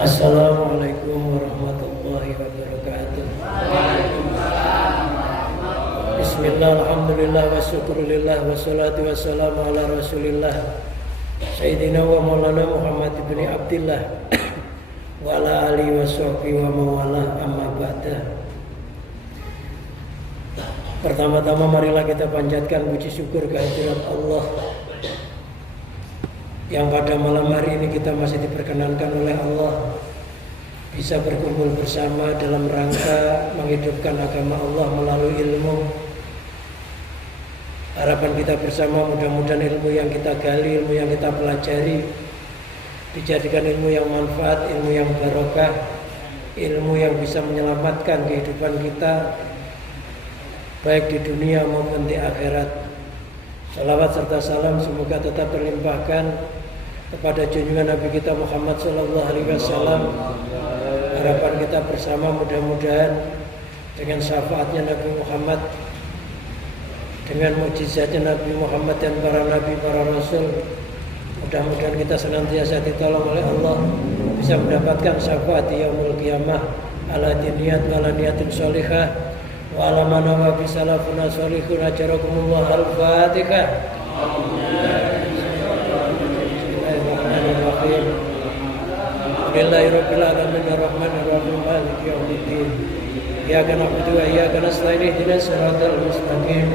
Assalamualaikum warahmatullahi wabarakatuh. Bismillah, alhamdulillah, wa syukurillah, wa salatu wassalamu ala rasulillah Sayyidina wa maulana Muhammad ibn Abdillah wa ala alihi wa sahbihi wa mawalah, amma ba'da. Pertama-tama marilah kita panjatkan puji syukur kehadirat Allah yang pada malam hari ini kita masih diperkenankan oleh Allah bisa berkumpul bersama dalam rangka menghidupkan agama Allah melalui ilmu. Harapan kita bersama mudah-mudahan ilmu yang kita gali, ilmu yang kita pelajari dijadikan ilmu yang manfaat, ilmu yang barokah, ilmu yang bisa menyelamatkan kehidupan kita baik di dunia maupun di akhirat. Salawat serta salam semoga tetap terlimpahkan kepada junjungan Nabi kita Muhammad sallallahu alaihi wasallam. Harapan kita bersama mudah-mudahan dengan syafaatnya Nabi Muhammad, dengan mukjizatnya Nabi Muhammad dan para nabi, para rasul, mudah-mudahan kita senantiasa ditolong oleh Allah, bisa mendapatkan syafaat di yaumul qiyamah ala diniyat wa ala niyatin sholihah wa ala manawa bisalafuna sholihun ajarakumullah. Al-Fatihah. Bismillahirrahmanirrahim. Ar-Rahmanir-Rahim. Maliki yaumiddin. Iyyaka na'budu wa iyyaka nasta'in. Ihdinas siratal mustaqim.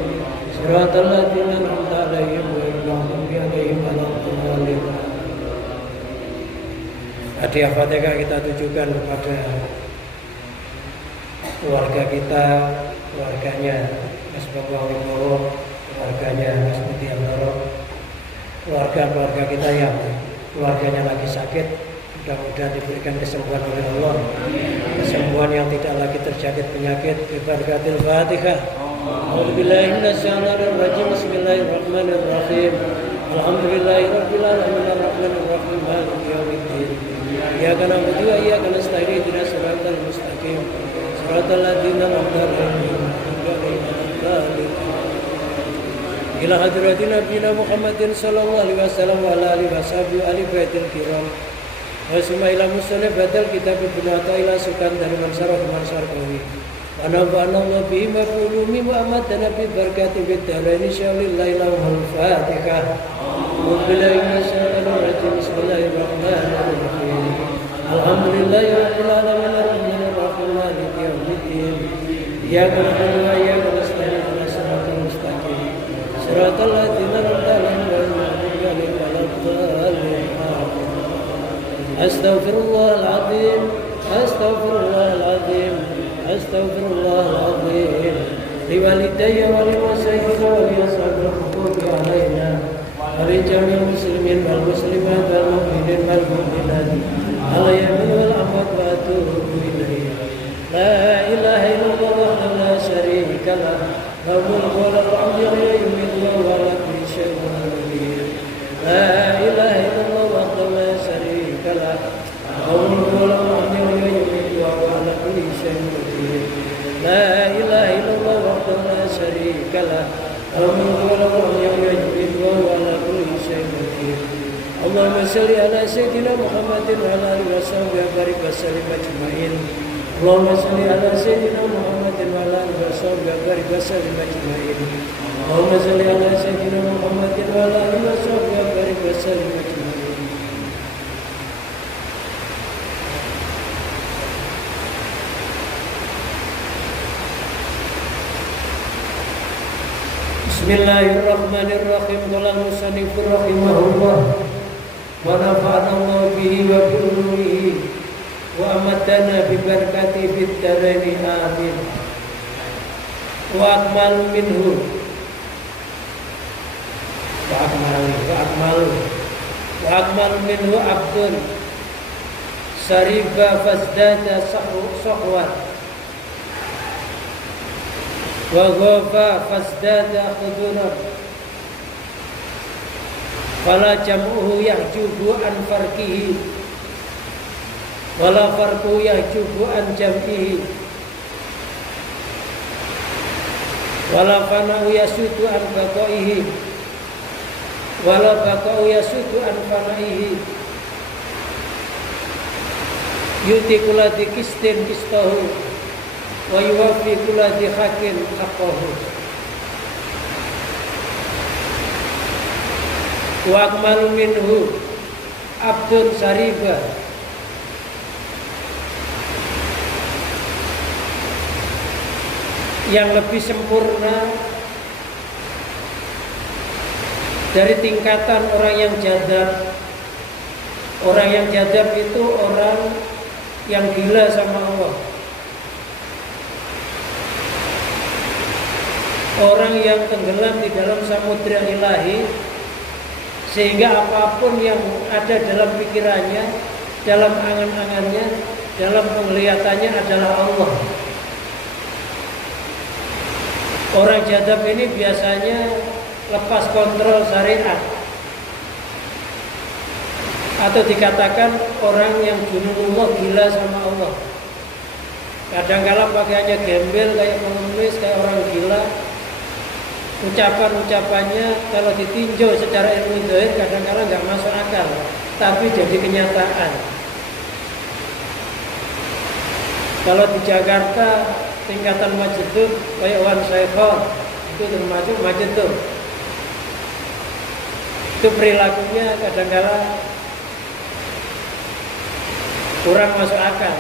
Siratal ladzina an'amta 'alaihim ghairil maghdubi 'alaihim waladdallin. Hadiah Fatihah kita tujukan kepada keluarga kita, keluarganya Mas Bapak Wibowo, keluarganya Mas Mutiantoro, keluarga kita yang keluarganya lagi sakit, mudah-mudahan diberikan kesembuhan oleh Allah, kesembuhan yang tidak lagi terjangkit penyakit. Bibarakatil Fatihah. A'udzubillahi minasyaitonir rajim. Bismillahirrahmanirrahim. Alhamdulillahirabbil alamin arrahmanir rahim maliki yaumiddin. Iyyaka na'budu wa iyyaka nasta'in. Ihdinas siratal mustaqim. Siratal ladzina an'amta 'alaihim ghairil maghdubi 'alaihim. Ila hadratin nabiyina Muhammadin sallallahu alaihi wasallam wa ala alihi washabihi ali baitil kiram. Wa summa ila musannif badal kitab ibnu Athaillah sukan dari mansarah kawi. Wa nafa'ana Allah bihi wa ulumi wa amatana bi barakati bid daraini syaulillahi lahul Fatihah. Billahi minasyaitonir rajim. Bismillahirrahmanirrahim. Alhamdulillahi rabbil alamin arrahmanir rahim maliki yaumiddin. Iyyaka na'budu wa iyyaka nasta'in. Ihdinas siratal mustaqim. Siratal ladzina an'amta 'alaihim ghairil maghdubi 'alaihim waladdallin. Astaghfirullahaladzim, astaghfirullahaladzim, astaghfirullahaladzim. Liwalidayya wa liwasayyidina wa liyasabir hukuki alaina wa li jami'il muslimin wal muslimat wal mu'minin wal mu'minat ala yamin wal amwat wa atubu ilayhi. La ilaha illallah wa la syarika lah, lahul mulku wa lahul hamdu wa yuhyi wa huwa ala kulli syai'in qadir. La ilaha illallah wa la syarika lah, lahul mulku wa lahul hamdu wa yuhyi wa huwa ala kulli syai'in qadir. La ilaha illallah wa la syarika lah, lahul mulku wa lahul hamdu wa yuhyi wa huwa ala kulli syai'in qadir. Allahumma shalli ala sayyidina Muhammadin wa ala alihi wa sahbihi wa barik wa sallim ajma'in. Allahumma shalli ala sayyidina Muhammadin wa ala alihi wa sahbihi wa barik wa sallim ajma'in. Allahumma shalli ala sayyidina Muhammadin wa ala alihi wa sahbihi wa barik wa sallim ajma'in. Bismillahirrahmanirrahim. Qala al-musannif rahimahullah wa nafa'ana Allah bihi wa bi ulumihi wa amatana bi barakati fid daraini amin. Wa akmalu minhu wa akmalu minhu abdun sarifa fasdada sahwat wa ghafa fasdada khudunat fala jam'uhu yahjubu an farqihi wala farquhu yahjubu an jam'ihi wala fana'u yasutu an baqaihi wala baqa'u yasutu an fana'ihi yuti kulladzi qistin qistahu wa yuwaffi kulladzi haqqin haqqahu. Wa akmalu minhu abdun sariba, yang lebih sempurna dari tingkatan orang yang jadab. Orang yang jadab itu orang yang gila sama Allah, orang yang tenggelam di dalam samudra ilahi, sehingga apapun yang ada dalam pikirannya, dalam angan-angannya, dalam penglihatannya adalah Allah. Orang jadab ini biasanya lepas kontrol syariat, atau dikatakan orang yang jununullah, gila sama Allah. Kadang-kala pakaiannya gembel kayak pengemis, kayak orang gila. Ucapan-ucapannya kalau ditinjau secara ilmu zahir kadang-kala nggak masuk akal, tapi jadi kenyataan. Kalau di Jakarta tingkatan majdud kayak Wan Saikhon, itu termasuk majdud. Itu perilakunya kadang-kala kurang masuk akal,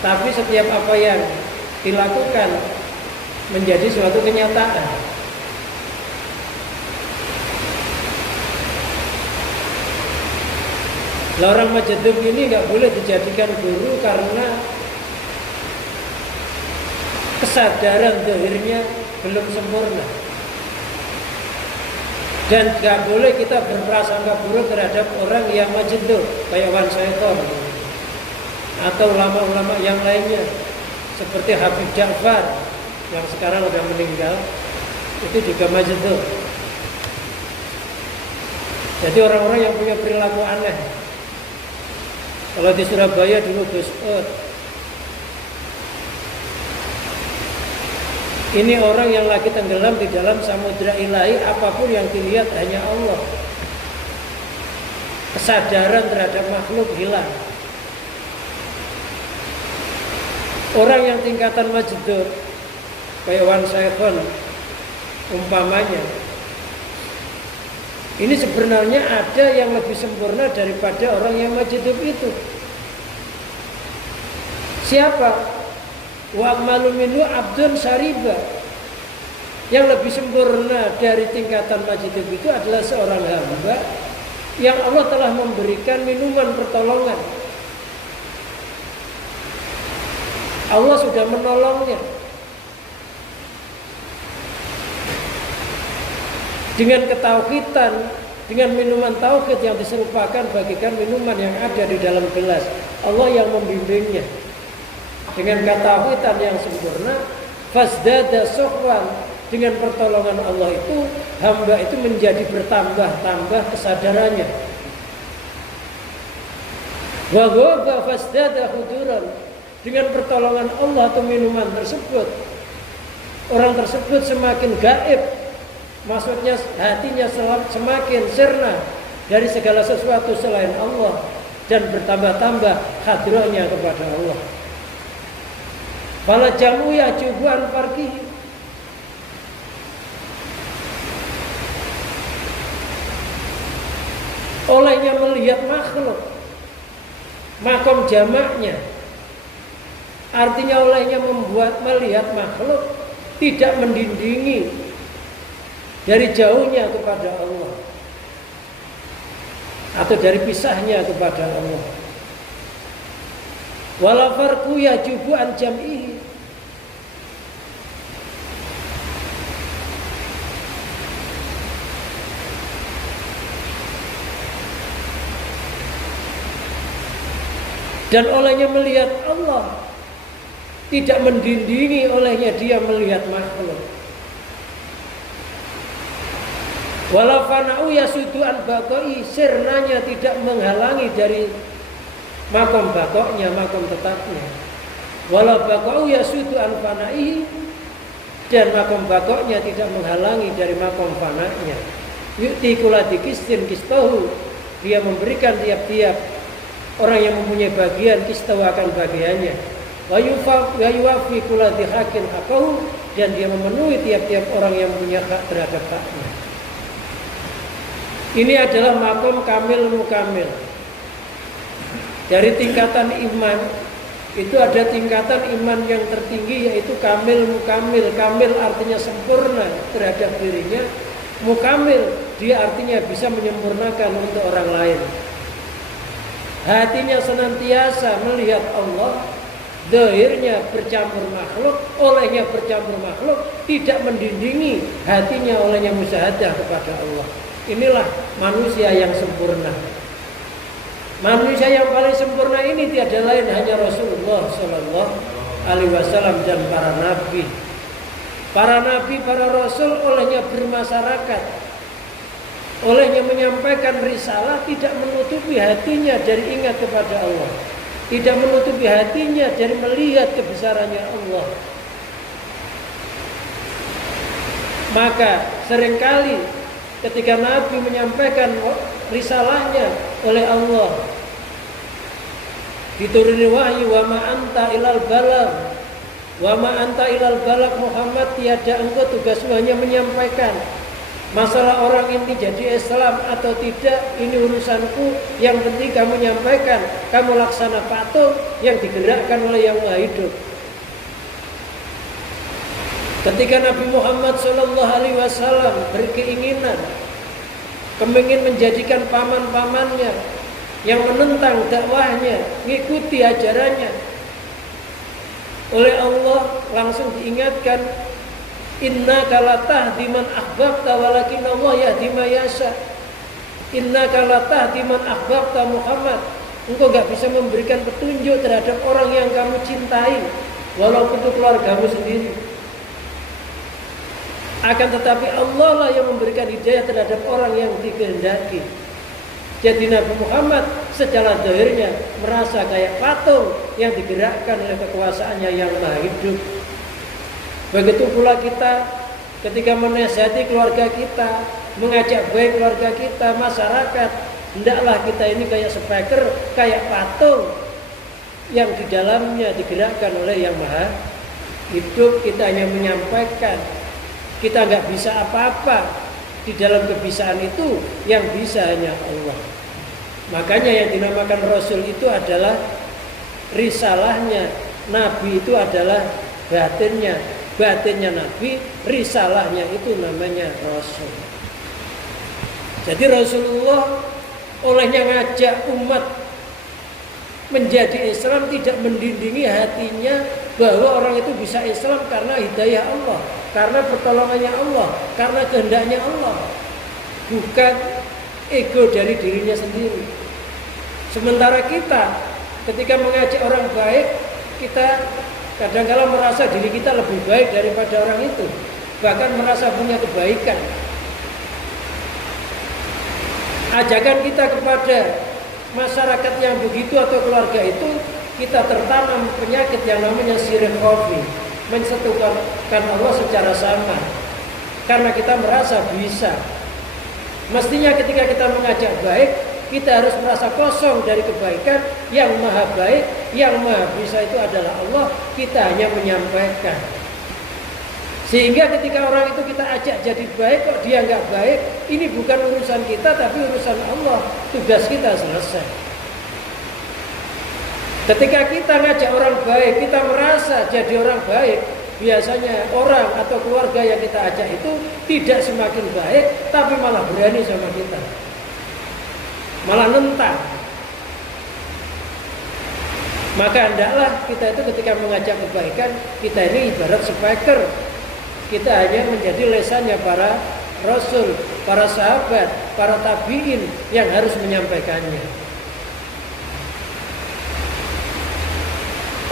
tapi setiap apa yang dilakukan menjadi suatu kenyataan. Lah orang majdub ini nggak boleh dijadikan guru karena kesadaran zahirnya belum sempurna, dan nggak boleh kita berprasangka buruk terhadap orang yang majdub kayak Wan Saikhon atau ulama-ulama yang lainnya seperti Habib Ja'far yang sekarang sudah meninggal, itu juga majdub. Jadi orang-orang yang punya perilaku aneh. Kalau di Surabaya dulu Gus Ud, ini orang yang lagi tenggelam di dalam samudra ilahi, apapun yang dilihat hanya Allah. Kesadaran terhadap makhluk hilang. Orang yang tingkatan majdub kayak Wan Saikhon umpamanya, ini sebenarnya ada yang lebih sempurna daripada orang yang majdub itu. Siapa? Wa akmalu minhu abdun sariba. Yang lebih sempurna dari tingkatan majdub itu adalah seorang hamba yang Allah telah memberikan minuman pertolongan. Allah sudah menolongnya dengan ketauhidan, dengan minuman tauhid yang diserupakan bagikan minuman yang ada di dalam gelas. Allah yang membimbingnya dengan ketauhidan yang sempurna. Fasdada sukhwan, dengan pertolongan Allah itu hamba itu menjadi bertambah-tambah kesadarannya. Wa ghaba fasdada huduran, dengan pertolongan Allah atau minuman tersebut, orang tersebut semakin gaib, maksudnya hatinya semakin sirna dari segala sesuatu selain Allah, dan bertambah-tambah hadrahnya kepada Allah. Fala jamu yajubu an farqihi, olehnya melihat makhluk, makom jamaknya, artinya olehnya membuat melihat makhluk tidak mendindingi dari jauhnya kepada Allah atau dari pisahnya kepada Allah. Wala farqu yajubu an jam'ihi, dan olehnya melihat Allah tidak mendindingi olehnya dia melihat makhluk. Wala fana'u yasudu an baqai, sirnanya tidak menghalangi dari makom bakoknya, makom tetapnya. Wala baqau yasudu an fana'ihi, dan makom bakoknya tidak menghalangi dari makom fana'nya. Yu'ti kulladzi qistin qistahu, dia memberikan tiap-tiap Orang yang mempunyai bagian istawakan bagiannya. Wa yuwaffi kulli dzi haqqin haqqahu, dan dia memenuhi tiap-tiap orang yang punya hak terhadap haknya. Ini adalah makom kamil mukamil. Dari tingkatan iman itu ada tingkatan iman yang tertinggi, yaitu kamil mukamil. Kamil artinya sempurna terhadap dirinya. Mukamil dia artinya bisa menyempurnakan untuk orang lain. Hatinya senantiasa melihat Allah, zahirnya bercampur makhluk, olehnya bercampur makhluk, tidak mendindingi hatinya olehnya musyahadah kepada Allah. Inilah manusia yang sempurna. Manusia yang paling sempurna ini tiada lain hanya Rasulullah Sallallahu Alaihi Wasallam dan para nabi. Para nabi, para rasul olehnya bermasyarakat, olehnya menyampaikan risalah, tidak menutupi hatinya dari ingat kepada Allah, tidak menutupi hatinya dari melihat kebesarannya Allah. Maka seringkali ketika Nabi menyampaikan risalahnya oleh Allah, dituruni wahyu, wa ma anta ilal balagh, wa ma anta ilal balagh Muhammad, tiada engkau tugasmu hanya menyampaikan. Masalah orang ini jadi Islam atau tidak, ini urusanku. Yang penting kamu menyampaikan, kamu laksana patung yang digerakkan oleh Yang Maha Hidup. Ketika Nabi Muhammad SAW berkeinginan, kepingin menjadikan paman-pamannya yang menentang dakwahnya, mengikuti ajarannya, oleh Allah langsung diingatkan, innaka la tahdi man ahbabta walakin Allah yahdi man yasha. Innaka la tahdi man ahbabta Muhammad, engkau gak bisa memberikan petunjuk terhadap orang yang kamu cintai, walaupun itu keluargamu sendiri. Akan tetapi Allah lah yang memberikan hidayah terhadap orang yang dikehendaki. Jadi Nabi Muhammad secara zahirnya merasa kayak patung yang digerakkan oleh kekuasaannya Yang Maha Hidup. Begitu pula kita ketika menasihati keluarga kita, mengajak baik keluarga kita, masyarakat, hendaklah kita ini kayak speaker, kayak patung yang di dalamnya digerakkan oleh Yang Maha Hidup. Kita hanya menyampaikan, kita nggak bisa apa-apa. Di dalam kebisaan itu yang bisa hanya Allah. Makanya yang dinamakan Rasul itu adalah risalahnya. Nabi itu adalah batinnya. Batinnya Nabi, risalahnya itu namanya Rasul. Jadi Rasulullah olehnya ngajak umat menjadi Islam, tidak mendindingi hatinya bahwa orang itu bisa Islam karena hidayah Allah, karena pertolongannya Allah, karena kehendaknya Allah, bukan ego dari dirinya sendiri. Sementara kita ketika mengajak orang baik, kita kadang-kadang merasa diri kita lebih baik daripada orang itu, bahkan merasa punya kebaikan. Ajakan kita kepada masyarakat yang begitu atau keluarga itu, kita tertanam penyakit yang namanya syirik khafi, mensatukan Allah secara sama, karena kita merasa bisa. Mestinya ketika kita mengajak baik, kita harus merasa kosong dari kebaikan. Yang maha baik, yang maha bisa itu adalah Allah. Kita hanya menyampaikan. Sehingga ketika orang itu kita ajak jadi baik, kok dia nggak baik, ini bukan urusan kita tapi urusan Allah. Tugas kita selesai. Ketika kita ngajak orang baik, kita merasa jadi orang baik, biasanya orang atau keluarga yang kita ajak itu tidak semakin baik, tapi malah berani sama kita, malah nentang. Maka hendaklah kita itu ketika mengajak kebaikan, kita ini ibarat speaker. Kita hanya menjadi lesannya para rasul, para sahabat, para tabi'in yang harus menyampaikannya.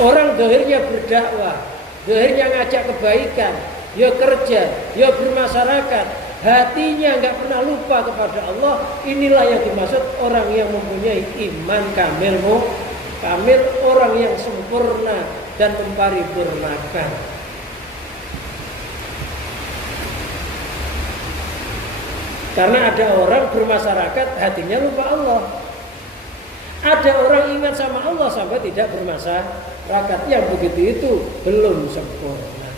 Orang zahirnya berdakwah, zahirnya ngajak kebaikan, ya kerja, ya bermasyarakat, hatinya nggak pernah lupa kepada Allah. Inilah yang dimaksud orang yang mempunyai iman kamil, kamil, orang yang sempurna dan memparipurnakan. Karena ada orang bermasyarakat hatinya lupa Allah. Ada orang ingat sama Allah sampai tidak bermasyarakat. Yang begitu itu belum sempurna.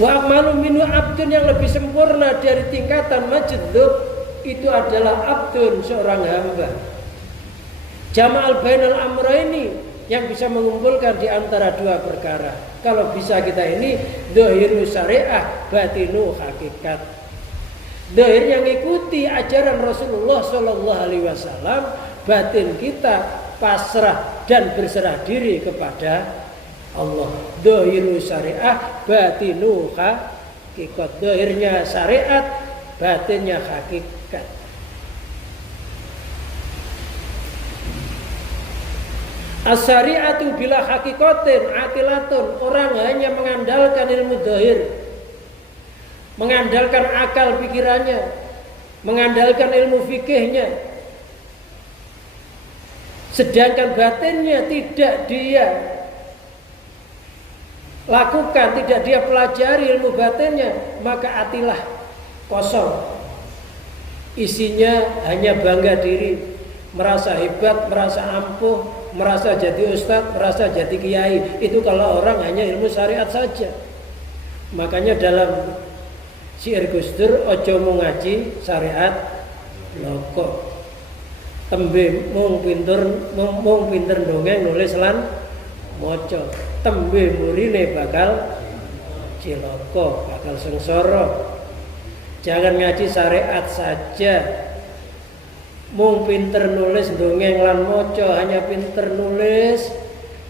Wa akmalu minhu abdun, yang lebih sempurna dari tingkatan majdub itu adalah abdun, seorang hamba. Jama'al bainal amrayni, yang bisa mengumpulkan di antara dua perkara. Kalau bisa kita ini dhahiru syariah, batinu hakikat. Dhahir yang ikuti ajaran Rasulullah Shallallahu Alaihi Wasallam, batin kita pasrah dan berserah diri kepada Allah. Dhahiru syariah, batinu hakikat. Dhahirnya syariat, batinnya hakikat. As-syari'atu bila hakikatin atilatun, orang hanya mengandalkan ilmu dhahir, mengandalkan akal pikirannya, mengandalkan ilmu fikihnya, sedangkan batinnya tidak dia lakukan, tidak dia pelajari ilmu batinnya, maka atilah kosong, isinya hanya bangga diri, merasa hebat, merasa ampuh, merasa jadi ustadz, merasa jadi kiai. Itu kalau orang hanya ilmu syariat saja. Makanya dalam syair Gus Dur, ojo mau ngaji syariat loko, tembe mung pinter dongeng nulis lan moco, tembe murine bakal ciloko, bakal sengsara. Jangan ngaji syariat saja, mung pinter nulis dongeng lan moco, hanya pinter nulis,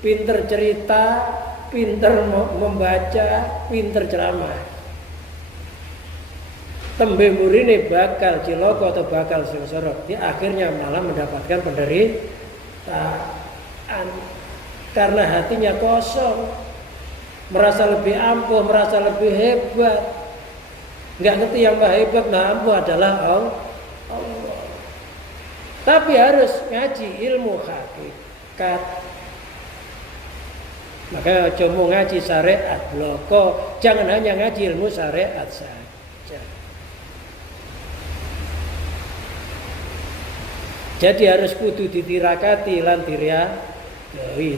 pinter cerita, pinter membaca, pinter ceramah. Tembe murine bakal ciloko atau bakal sengsara. Di akhirnya malah mendapatkan penderitaan karena hatinya kosong, merasa lebih ampuh, merasa lebih hebat. Nggak ngerti yang maha hebat, maha ampuh adalah Allah. Tapi harus ngaji ilmu hakikat. Maka cuma ngaji syariat bloko, jangan hanya ngaji ilmu syariat saja. Jadi harus kudu ditirakati lan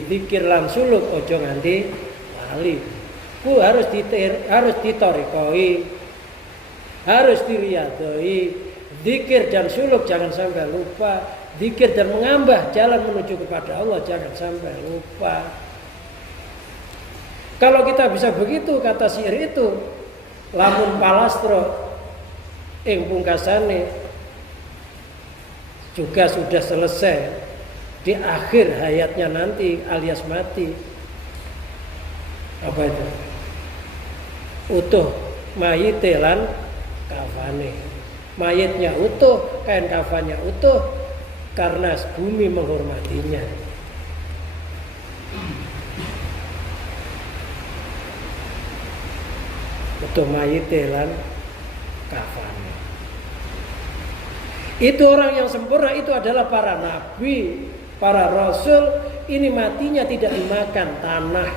zikir lan suluk, ojo nganti lali. Ku harus ditorikoi, harus diriyadoi. Zikir dan suluk jangan sampai lupa. Zikir dan mengambah jalan menuju kepada Allah jangan sampai lupa. Kalau kita bisa begitu, kata syair itu, lamun palastro ing pungkasane juga sudah selesai di akhir hayatnya nanti alias mati. Apa itu? Utuh mayite lan kafane. Mayitnya utuh, kain kafannya utuh, karena bumi menghormatinya. Utuh mayit lan kafannya. Itu orang yang sempurna, itu adalah para nabi, para rasul. Ini matinya tidak dimakan tanah.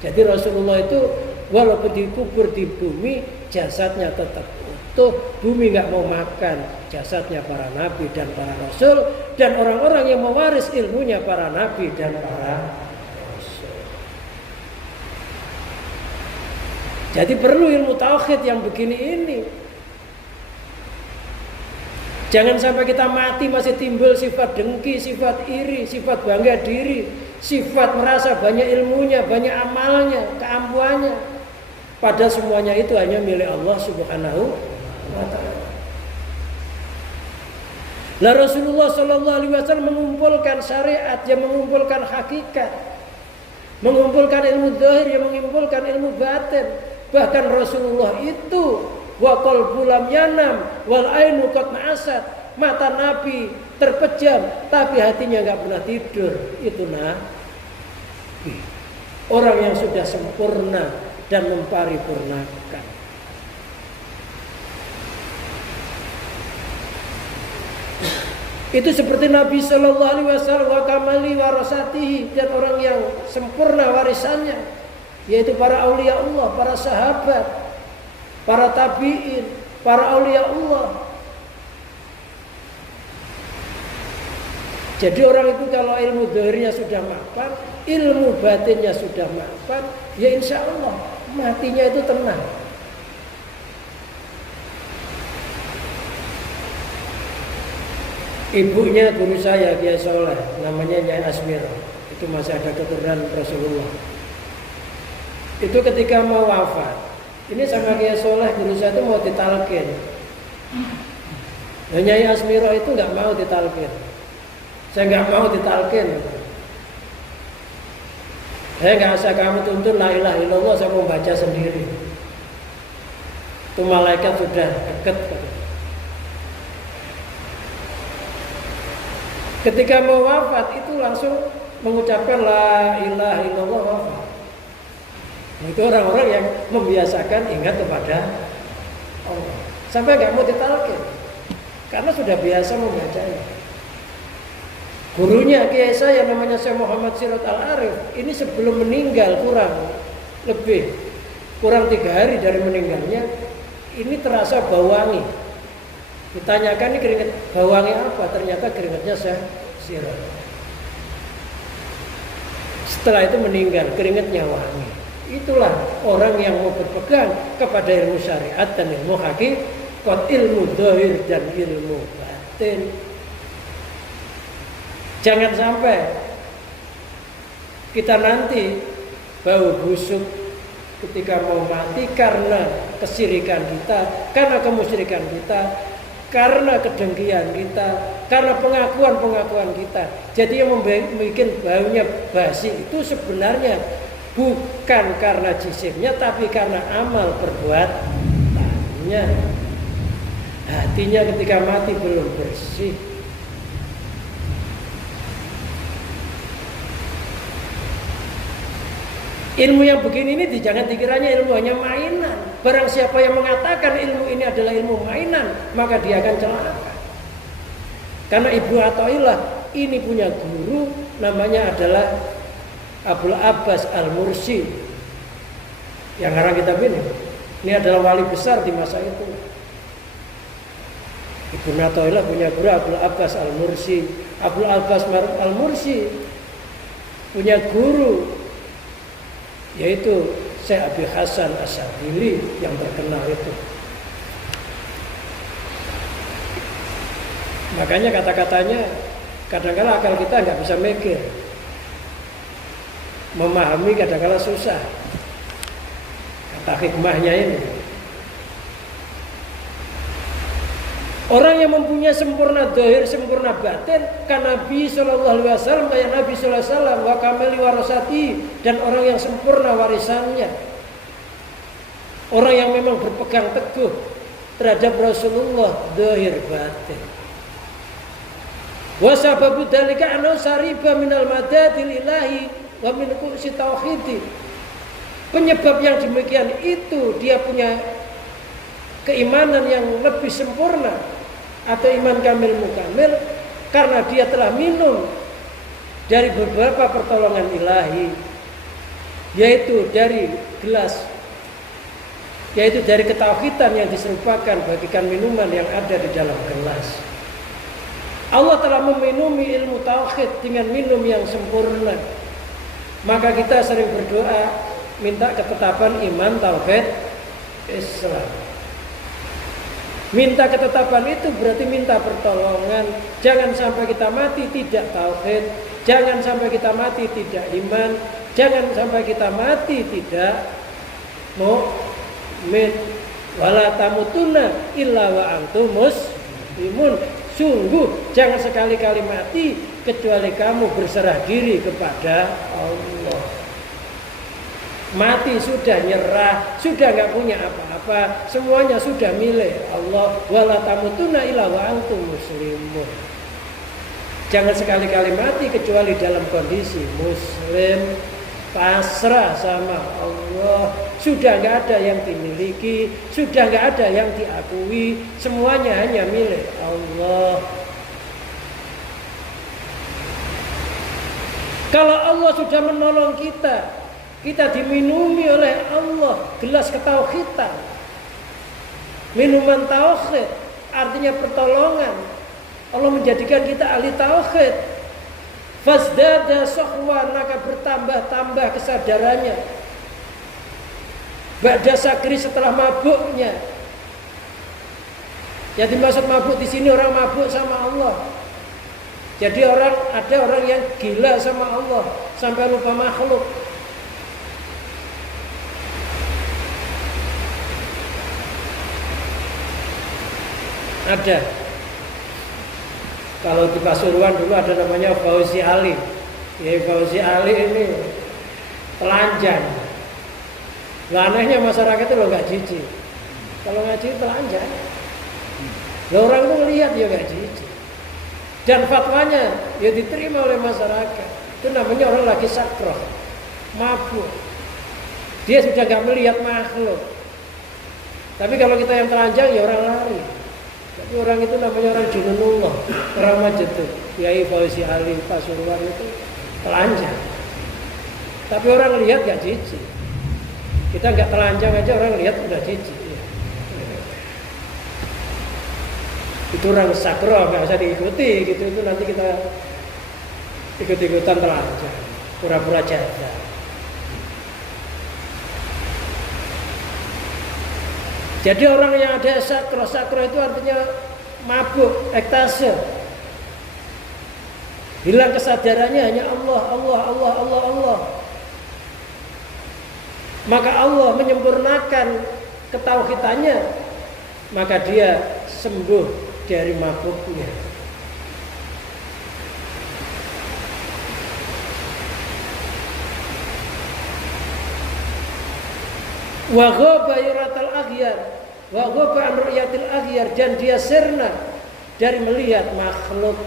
Jadi Rasulullah itu walaupun dikubur di bumi, jasadnya tetap utuh. Bumi nggak mau makan jasadnya para nabi dan para rasul, dan orang-orang yang mewaris ilmunya para nabi dan para rasul. Jadi perlu ilmu tauhid yang begini ini. Jangan sampai kita mati masih timbul sifat dengki, sifat iri, sifat bangga diri, sifat merasa banyak ilmunya, banyak amalnya, keampuannya. Padahal semuanya itu hanya milik Allah Subhanahu wa ta'ala. Nah, Rasulullah Shallallahu Alaihi Wasallam mengumpulkan syariat, yang mengumpulkan hakikat, mengumpulkan ilmu zahir, yang mengumpulkan ilmu batin. Bahkan Rasulullah itu wa qalbu lam yanam wal ainu qad ma'asat, mata Nabi terpejam tapi hatinya enggak pernah tidur. Itu Nabi, orang yang sudah sempurna dan memparipurnakan. Itu seperti Nabi Shallallahu Alaihi Wasallam wa kamali warasatihi, dan orang yang sempurna warisannya, yaitu para aulia Allah, para sahabat, para tabi'in, para aulia Allah. Jadi orang itu kalau ilmu zahirnya sudah mapan, ilmu batinnya sudah mapan, ya insya Allah matinya itu tenang. Ibunya guru saya Kiai Soleh, namanya Nyai Asmiro, itu masih ada keturunan Rasulullah. Itu ketika mau wafat, ini sama Kiai Soleh guru saya itu mau ditalkin. Nah, Nyai Asmiro itu nggak mau ditalkin. Saya nggak mau ditalkin. Saya nggak usah kamu tuntun la ilaha illallah, saya mau baca sendiri. Itu malaikat sudah deket. Ketika mau wafat itu langsung mengucapkan la ilaha illallah wafat. Itu orang-orang yang membiasakan ingat kepada Allah. Sampai nggak mau ditalkin karena sudah biasa membacanya. Gurunya Kiai saya namanya Syekh Muhammad Sirot Al-Arif, ini sebelum meninggal kurang 3 hari dari meninggalnya, ini terasa bau wangi. Ditanyakan ini keringat bau wangi apa? Ternyata keringatnya Syekh Sirot. Setelah itu meninggal, keringatnya wangi. Itulah orang yang mau berpegang kepada ilmu syariat dan ilmu hakikat, ilmu zahir dan ilmu batin. Jangan sampai kita nanti bau busuk ketika mau mati karena kesirikan kita, karena kemusyrikan kita, karena kedengkian kita, karena pengakuan kita. Jadi yang membuat baunya basi itu sebenarnya bukan karena jisimnya, tapi karena amal perbuatannya. Hatinya ketika mati belum bersih. Ilmu yang begini ini jangan dikiranya ilmu hanya mainan. Barang siapa yang mengatakan ilmu ini adalah ilmu mainan, maka dia akan celaka. Karena Ibnu Athaillah ini punya guru namanya adalah Abul Abbas Al-Mursi. Yang ngarang kitab ini adalah wali besar di masa itu. Ibnu Athaillah punya guru Abul Abbas Al-Mursi. Abul Abbas Al-Mursi punya guru yaitu Syekh Abi Hasan Asyadzili yang terkenal itu. Makanya kata-katanya kadang-kala akal kita nggak bisa mikir, memahami kadang-kala susah. Kata hikmahnya ini, orang yang mempunyai sempurna zahir, sempurna batin, kan Nabi Shallallahu Alaihi Wasallam, kayak Nabi Shallallahu Alaihi Wasallam, wa kamali warasati, dan orang yang sempurna warisannya, orang yang memang berpegang teguh terhadap Rasulullah zahir batin. Wa sababu dzalika anna sariba minal madadil ilahi wa min ku'si tauhidi. Penyebab yang demikian itu dia punya keimanan yang lebih sempurna atau iman kamil mukamil karena dia telah minum dari beberapa pertolongan ilahi, yaitu dari gelas, yaitu dari ketauhidan yang diserupakan bagikan minuman yang ada di dalam gelas. Allah telah meminumi ilmu tauhid dengan minum yang sempurna. Maka kita sering berdoa minta ketetapan iman tauhid Islam. Minta ketetapan itu berarti minta pertolongan. Jangan sampai kita mati tidak tauhid, jangan sampai kita mati tidak iman, jangan sampai kita mati tidak mukmin. Wala tamutunna illa wa antum muslimun. Sungguh jangan sekali-kali mati kecuali kamu berserah diri kepada Allah. Mati sudah nyerah, sudah nggak punya apa-apa, semuanya sudah milik Allah. Wala tamutunna illa wa antum muslimun. Jangan sekali-kali mati kecuali dalam kondisi muslim, pasrah sama Allah. Sudah nggak ada yang dimiliki, sudah nggak ada yang diakui, semuanya hanya milik Allah. Kalau Allah sudah menolong kita, kita diminumi oleh Allah gelas ketauhidan, minuman tauhid, artinya pertolongan. Allah menjadikan kita ahli tauhid, Fasdada sohwan, maka bertambah-tambah kesadarannya. Ba'da sakri, setelah mabuknya. Yang dimaksud mabuk di sini orang mabuk sama Allah. Jadi ada orang yang gila sama Allah sampai lupa makhluk. Ada. Kalau di Pasuruan dulu ada namanya Fauzi Ali. Ya, Fauzi Ali ini telanjang. Anehnya masyarakat itu nggak jijik. Kalau ngaji telanjang. Orang itu melihat ya nggak jijik. Dan fatwanya ya diterima oleh masyarakat. Itu namanya orang lagi sakroh, mabuk. Dia sudah nggak melihat makhluk. Tapi kalau kita yang telanjang ya orang lari. Tapi orang itu namanya orang jununullah, orang majduh. Kiai Fauzi Ali Pasuruan itu telanjang. Tapi orang lihat gak jijik. Kita gak telanjang aja orang lihat udah jijik. Itu orang sakro, gak usah diikuti gitu. Itu nanti kita ikut-ikutan telanjang, pura-pura jaga. Jadi orang yang ada sakro itu artinya mabuk, ekstase. Hilang kesadarannya hanya Allah. Maka Allah menyempurnakan ketauhidannya, maka dia sembuh dari mabuknya. Wa ghaba yuratal aghyar wa ghaba an ru'yatil aghyar, dan dia sirna dari melihat makhluk.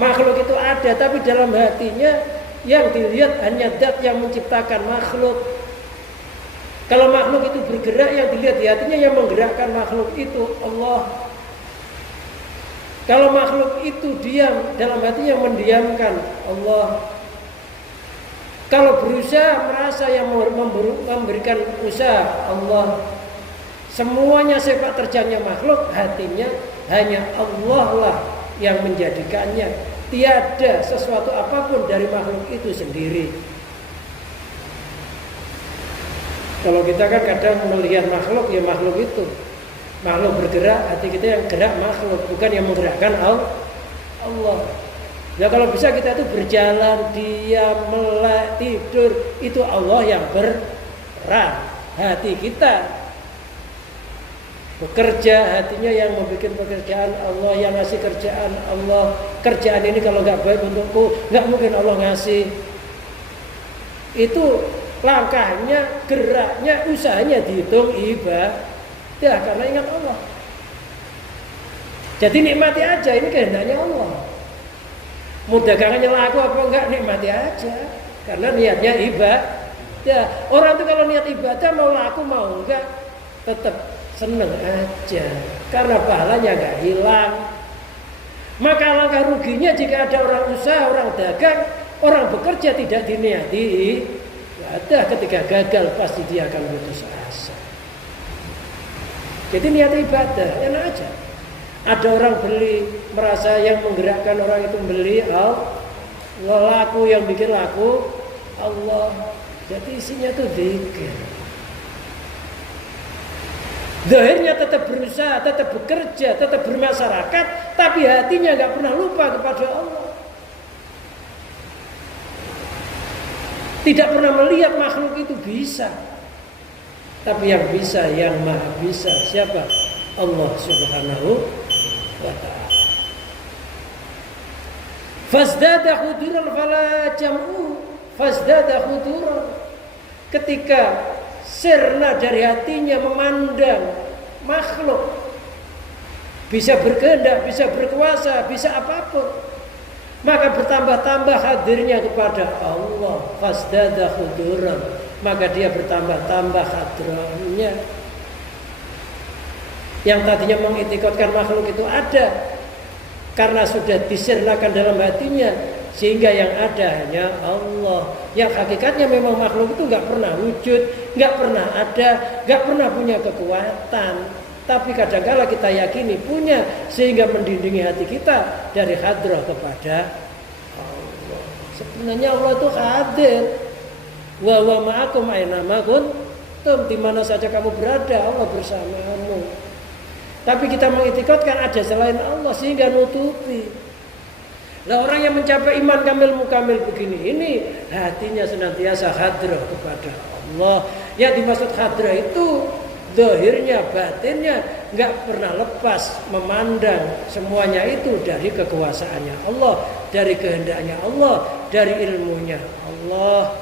Makhluk itu ada, tapi dalam hatinya yang dilihat hanya zat yang menciptakan makhluk. Kalau makhluk itu bergerak, yang dilihat di hatinya yang menggerakkan makhluk itu Allah. Kalau makhluk itu diam, dalam hatinya yang mendiamkan Allah. Kalau berusaha, merasa yang memberikan usaha Allah. Semuanya sepak terjangnya makhluk, hatinya hanya Allah lah yang menjadikannya. Tiada sesuatu apapun dari makhluk itu sendiri. Kalau kita kan kadang melihat makhluk, ya makhluk itu. Makhluk bergerak, hati kita yang gerak makhluk, bukan yang menggerakkan Allah. Ya kalau bisa kita itu berjalan, diam, melek, tidur, itu Allah yang berperan. Hati kita bekerja, hatinya yang membuat pekerjaan Allah, yang ngasih kerjaan Allah. Kerjaan ini kalau nggak baik untukku, nggak mungkin Allah ngasih. Itu langkahnya, geraknya, usahanya dihitung ibadah karena ingat Allah. Jadi nikmati aja, ini kehendaknya Allah. Mau dagangannya laku apa enggak, nikmati aja. Karena niatnya ibadah. Orang itu kalau niat ibadah, mau laku mau enggak, tetap seneng aja. Karena pahalanya enggak hilang. Maka langkah ruginya jika ada orang usaha, orang dagang, orang bekerja tidak diniati ibadah, ketika gagal pasti dia akan putus asa. Jadi niat ibadah, enak aja. Ada orang beli, merasa yang menggerakkan orang itu beli Allah, laku yang bikin laku Allah. Jadi isinya tuh zikir. Zahirnya tetap berusaha, tetap bekerja, tetap bermasyarakat, tapi hatinya nggak pernah lupa kepada Allah. Tidak pernah melihat makhluk itu bisa. Tapi yang bisa, yang maha bisa, siapa? Allah Subhanahu wa ta'ala. Fasdada khuduran fala jam'u, fasdada khuduran. Ketika sirna dari hatinya memandang makhluk, bisa berkehendak, bisa berkuasa, bisa apapun, maka bertambah-tambah hadirnya kepada Allah. Fasdada khuduran, maka dia bertambah-tambah hadrahnya. Yang tadinya mengitikadkan makhluk itu ada, karena sudah disirnakan dalam hatinya, sehingga yang ada hanya Allah. Yang hakikatnya memang makhluk itu nggak pernah wujud, nggak pernah ada, nggak pernah punya kekuatan. Tapi kadang-kala kita yakini punya, sehingga mendindingi hati kita dari hadrah kepada Allah. Sebenarnya Allah itu hadir. Wa huwa ma'akum aina ma kuntum, di mana saja kamu berada Allah bersamamu. Tapi kita mengitikadkan ada selain Allah sehingga nutupi. Nah, orang yang mencapai iman kamil mukamil begini ini hatinya senantiasa hadrah kepada Allah. Yang dimaksud hadrah itu zahirnya, batinnya nggak pernah lepas memandang semuanya itu dari kekuasaannya Allah, dari kehendaknya Allah, dari ilmunya Allah.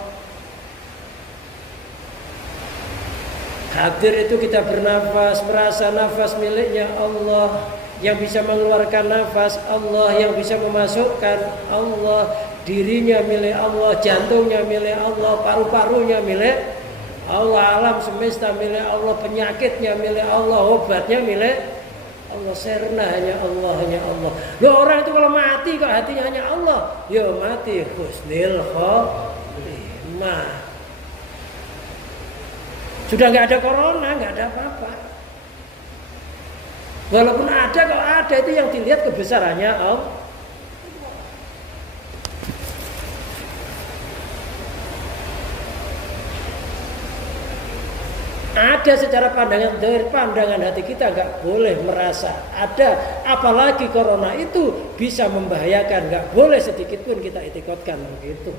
Hadir itu kita bernafas, merasa nafas miliknya Allah, yang bisa mengeluarkan nafas Allah, yang bisa memasukkan Allah, dirinya milik Allah, jantungnya milik Allah, paru-parunya milik Allah, alam semesta milik Allah, penyakitnya milik Allah, obatnya milik Allah. Serna hanya Allah, hanya Allah. Loh, orang itu kalau mati kok hatinya hanya Allah, ya mati husnil khotimah. Sudah nggak ada corona, nggak ada apa-apa. Walaupun ada, kalau ada itu yang dilihat kebesarannya Allah. Ada secara pandangan dari pandangan hati kita nggak boleh merasa ada, apalagi corona itu bisa membahayakan, nggak boleh sedikit pun kita itikadkan begitu.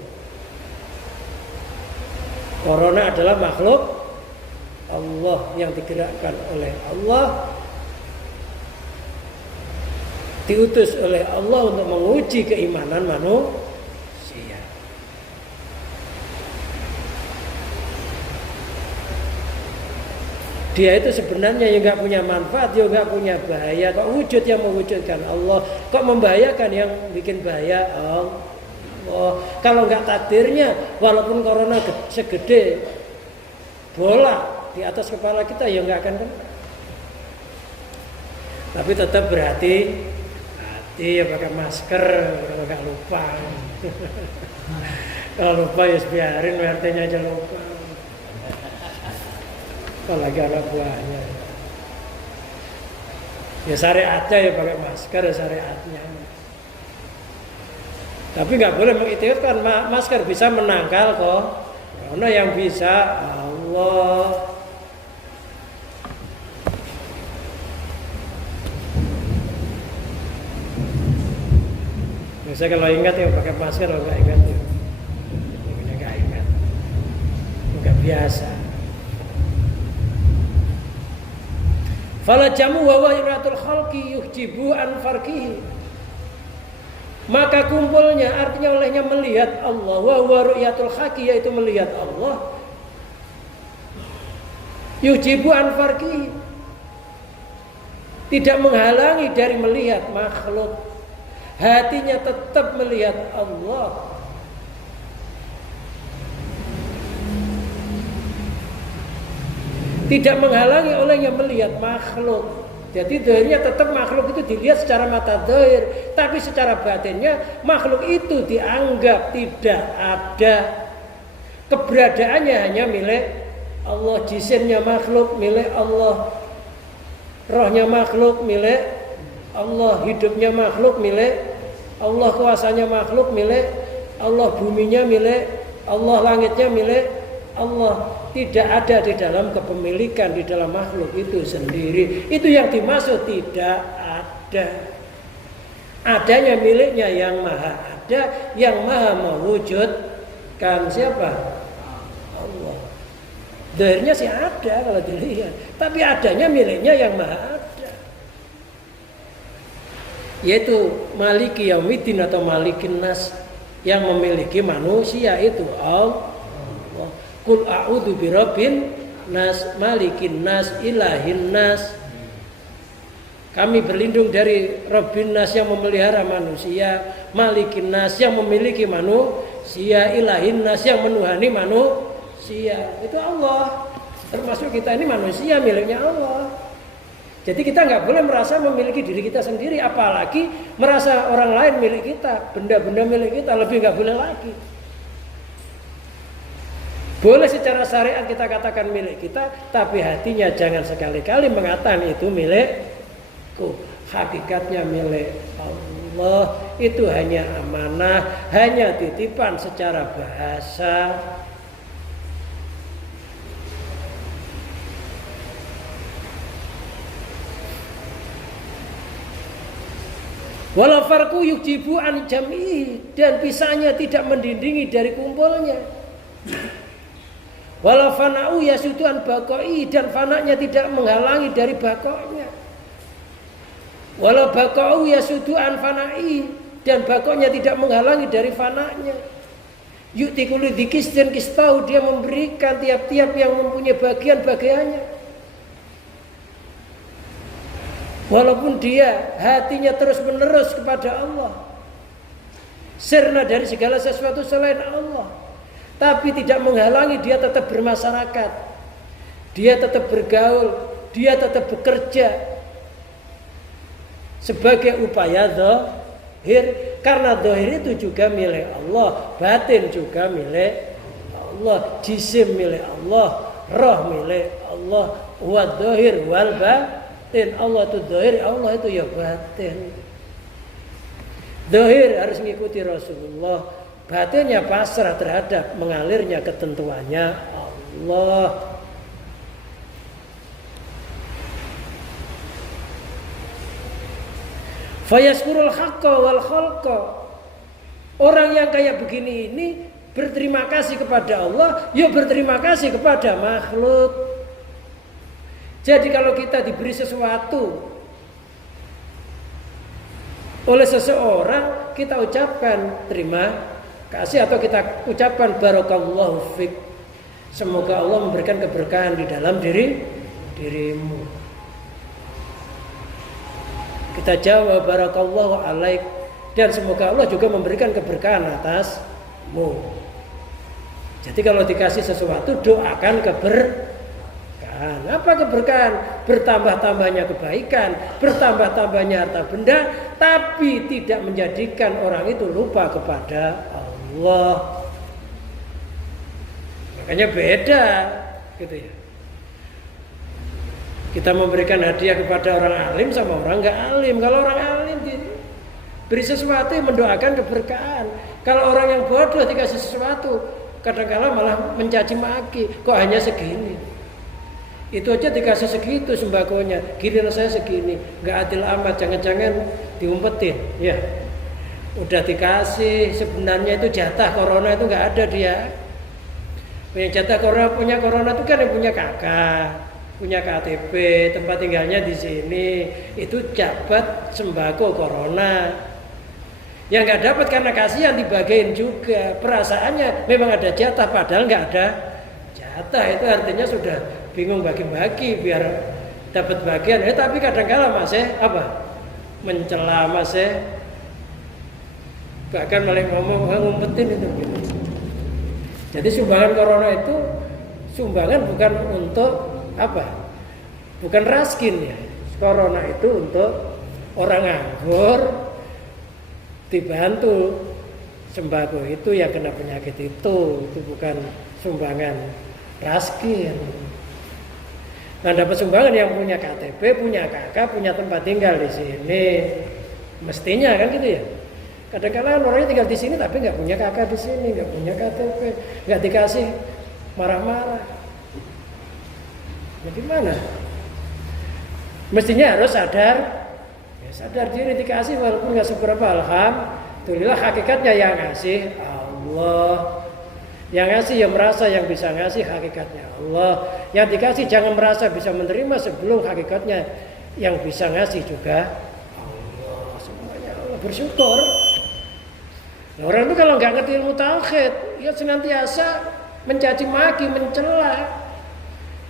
Corona adalah makhluk Allah yang digerakkan oleh Allah, diutus oleh Allah untuk menguji keimanan manusia. Dia itu sebenarnya yang nggak punya manfaat, yang nggak punya bahaya. Kok wujud yang mewujudkan Allah, kok membahayakan yang bikin bahaya Allah. Kalau nggak takdirnya, walaupun corona segede bola di atas kepala kita ya nggak akan kena. Tapi tetap berhati-hati ya, pakai masker kalau nggak lupa. Kalau lupa ya biarin, artinya aja lupa. Apalagi anak buahnya. Ya syariatnya ya pakai masker, ya syariatnya. Tapi nggak boleh mengiktirkan masker bisa menangkal kok. Karena yang bisa Allah. Saya kalau ingat ya pakai masker, kalau nggak ingat ya nggak ingat, nggak biasa. Fala jamu wa wahiratul khalqi yuhjibu an farqihi. Maka kumpulnya artinya olehnya melihat Allah, wa ru'yatul haqi yaitu melihat Allah. Yuhjibu an farqihi, tidak menghalangi dari melihat makhluk. Hatinya tetap melihat Allah. Tidak menghalangi olehnya melihat makhluk. Jadi zahirnya tetap makhluk itu dilihat secara mata zahir, tapi secara batinnya makhluk itu dianggap tidak ada. Keberadaannya hanya milik Allah, jisimnya makhluk milik Allah, rohnya makhluk milik Allah, hidupnya makhluk milik Allah, kuasanya makhluk milik Allah, buminya milik Allah, langitnya milik Allah. Tidak ada di dalam kepemilikan di dalam makhluk itu sendiri. Itu yang dimaksud tidak ada. Adanya miliknya yang maha ada, yang maha mewujudkan. Siapa? Allah. Zahirnya sih ada kalau dilihat, tapi adanya miliknya yang maha ada, yaitu Maliki Yaumiddin atau Malikin Nas, yang memiliki manusia itu Allah. Qul a'udzu birabbin nas, malikin nas, ilahin nas. Kami berlindung dari Rabbin Nas yang memelihara manusia, Malikin Nas yang memiliki manusia, ilahin nas yang menuhani manusia. Itu Allah. Termasuk kita ini manusia miliknya Allah. Jadi kita nggak boleh merasa memiliki diri kita sendiri, apalagi merasa orang lain milik kita, benda-benda milik kita, lebih nggak boleh lagi. Boleh secara syariat kita katakan milik kita, tapi hatinya jangan sekali-kali mengatakan itu milikku. Hakikatnya milik Allah. Allah itu hanya amanah, hanya titipan secara bahasa. Walau farku yujibu an jam'i, dan pisahnya tidak mendindingi dari kumpulnya. Walau fana'u yasudu an baqai, dan fananya tidak menghalangi dari baqanya. Walau baqa'u yasudu an fana'i, dan baqanya tidak menghalangi dari fananya. Yu'ti kulli dzikis, dan kistau, dia memberikan tiap-tiap yang mempunyai bagian-bagiannya. Walaupun dia hatinya terus menerus kepada Allah, sirna dari segala sesuatu selain Allah, tapi tidak menghalangi dia tetap bermasyarakat, dia tetap bergaul, dia tetap bekerja sebagai upaya zahir, karena zahir itu juga milik Allah, batin juga milik Allah, jisim milik Allah, roh milik Allah, wa zahir wal batin. Allah itu zahir, Allah itu ya batin. Zahir harus mengikuti Rasulullah, batinnya pasrah terhadap mengalirnya ketentuannya Allah. Fayaskurul haqqa wal khalqa. Orang yang kayak begini ini berterima kasih kepada Allah, ya berterima kasih kepada makhluk. Jadi kalau kita diberi sesuatu oleh seseorang, kita ucapkan terima kasih atau kita ucapkan barakallahu fik. Semoga Allah memberikan keberkahan di dalam dirimu. Kita jawab barakallahu alaik, dan semoga Allah juga memberikan keberkahan atasmu. Jadi kalau dikasih sesuatu, doakan keberkahan. Apa keberkahan? Bertambah-tambahnya kebaikan, bertambah-tambahnya harta benda, tapi tidak menjadikan orang itu lupa kepada Allah. Makanya beda gitu ya. Kita memberikan hadiah kepada orang alim sama orang nggak alim. Kalau orang alim beri sesuatu yang mendoakan keberkahan. Kalau orang yang bodoh dikasih sesuatu, kadang-kala malah mencaci maki. Kok hanya segini? Itu aja dikasih segitu sembakonya, giliran saya segini, nggak adil amat, jangan-jangan diumpetin, ya. Udah dikasih, sebenarnya itu jatah corona itu nggak ada dia. Punya jatah corona, punya corona itu kan yang punya kakak, punya KTP, tempat tinggalnya di sini, itu jabat sembako corona. Yang nggak dapat karena kasihan dibagiin juga, perasaannya memang ada jatah, padahal nggak ada jatah. Itu artinya sudah bingung bagi-bagi biar dapat bagian, tapi kadang-kala masih mencela, masih bahkan malah ngomong ngumpetin itu gitu. Jadi sumbangan corona itu sumbangan bukan untuk bukan raskin ya. Corona itu untuk orang nganggur dibantu, sembako itu yang kena penyakit itu bukan sumbangan raskin. Nah, dapat sumbangan yang punya KTP, punya kakak, punya tempat tinggal di sini. Mestinya kan gitu ya. Kadang-kadang orangnya tinggal di sini tapi nggak punya kakak di sini, nggak punya KTP, nggak dikasih, marah-marah. Nah, gimana? Mestinya harus sadar, ya sadar diri, dikasih walaupun nggak seberapa. Alhamdulillah, hakikatnya yang ngasih Allah. Yang ngasih yang merasa yang bisa ngasih hakikatnya Allah. Yang dikasih jangan merasa bisa menerima sebelum hakikatnya yang bisa ngasih juga Allah. Semuanya Allah, bersyukur. Nah, orang itu kalau nggak ngerti ilmu tauhid, ya senantiasa mencaci maki, mencela,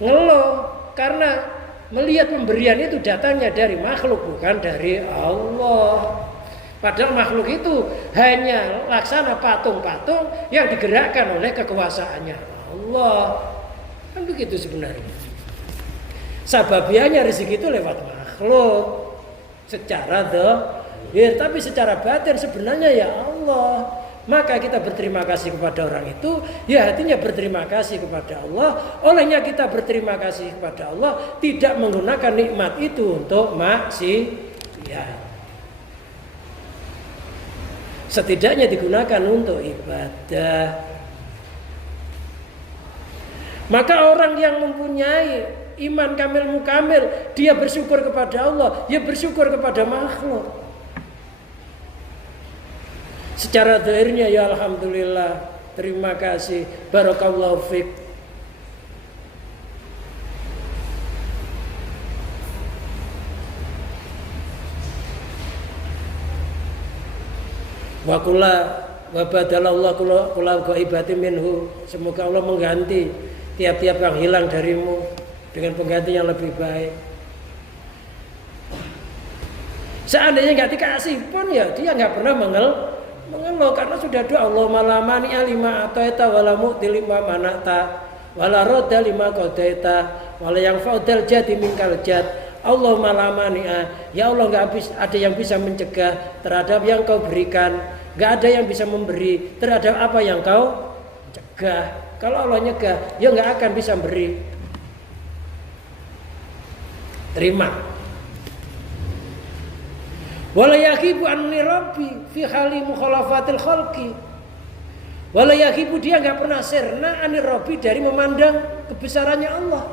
ngeluh, karena melihat pemberian itu datangnya dari makhluk bukan dari Allah. Padahal makhluk itu hanya laksana patung-patung yang digerakkan oleh kekuasaannya Allah. Kan begitu sebenarnya. Sababianya rezeki itu lewat makhluk secara zahir, tapi secara batin sebenarnya ya Allah. Maka kita berterima kasih kepada orang itu, ya hatinya berterima kasih kepada Allah. Olehnya kita berterima kasih kepada Allah, tidak menggunakan nikmat itu untuk maksiat. Setidaknya digunakan untuk ibadah. Maka orang yang mempunyai iman kamil mukamil, dia bersyukur kepada Allah, dia bersyukur kepada makhluk. Secara zahirnya ya alhamdulillah, terima kasih, barakallahu fiik. Wa kula wa badalallahu kula ghaibati minhu. Semoga Allah mengganti tiap-tiap yang hilang darimu dengan pengganti yang lebih baik. Seandainya nggak dikasih pun ya dia nggak pernah mengeluh karena sudah doa Allah malamani alima ataita wala mu'ti lima manata wala radda lima qadaita wala yang faudal jadi minkal jad. Allah malamani ya Allah nggak ada yang bisa mencegah terhadap yang kau berikan, nggak ada yang bisa memberi terhadap apa yang kau cegah. Kalau Allah nyegah, ya nggak akan bisa beri. Terima. Wala yaqibu anni rabbi fi hali mukhalafatil khalqi. Wala yaqibu, dia nggak pernah sirna anni rabbi dari memandang kebesarannya Allah.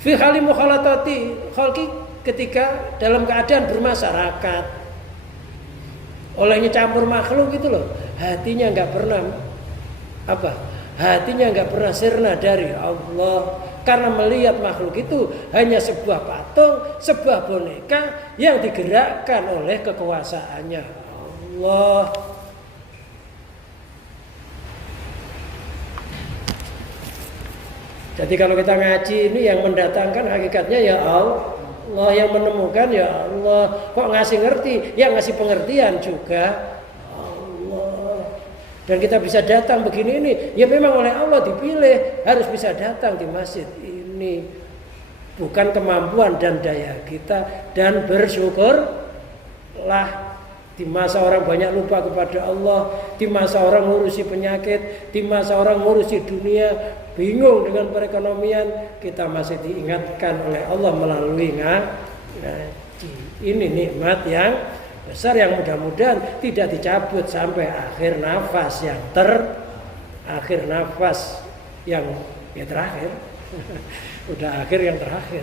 Fi hali mukhalatati khalqi, ketika dalam keadaan bermasyarakat. Olehnya campur makhluk gitu loh. Hatinya nggak pernah hatinya nggak pernah sirna dari Allah, karena melihat makhluk itu hanya sebuah patung, sebuah boneka yang digerakkan oleh kekuasaannya Allah. Jadi kalau kita ngaji ini yang mendatangkan hakikatnya ya Allah, yang menemukan ya Allah. Kok ngasih ngerti, yang ngasih pengertian juga. Dan kita bisa datang begini ini, ya memang oleh Allah dipilih harus bisa datang di masjid ini. Bukan kemampuan dan daya kita, dan bersyukurlah di masa orang banyak lupa kepada Allah, di masa orang ngurusi penyakit, di masa orang ngurusi dunia, bingung dengan perekonomian, kita masih diingatkan oleh Allah melalui ngaji. Ini nikmat yang besar yang mudah-mudahan tidak dicabut sampai akhir nafas yang terakhir udah akhir yang terakhir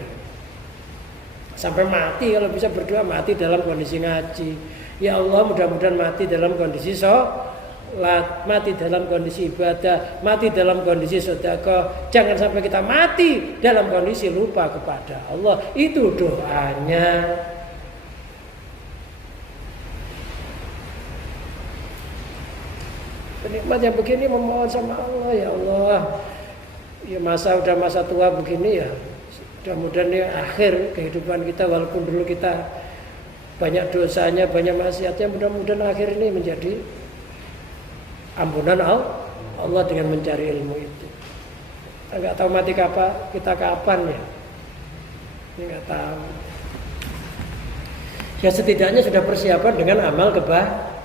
sampai mati. Kalau bisa berdoa mati dalam kondisi ngaji, ya Allah mudah-mudahan mati dalam kondisi sholat, mati dalam kondisi ibadah, mati dalam kondisi sedekah. Jangan sampai kita mati dalam kondisi lupa kepada Allah. Itu doanya. Nikmat yang begini memohon sama Allah, ya Allah, ya udah masa tua begini ya, mudah-mudahan ya akhir kehidupan kita, walaupun dulu kita banyak dosanya, banyak maksiatnya, mudah-mudahan akhir ini menjadi ampunan Allah dengan mencari ilmu itu. Kita nggak tahu mati kapan ya, nggak tahu. Ya setidaknya sudah persiapan dengan amal kebaikan.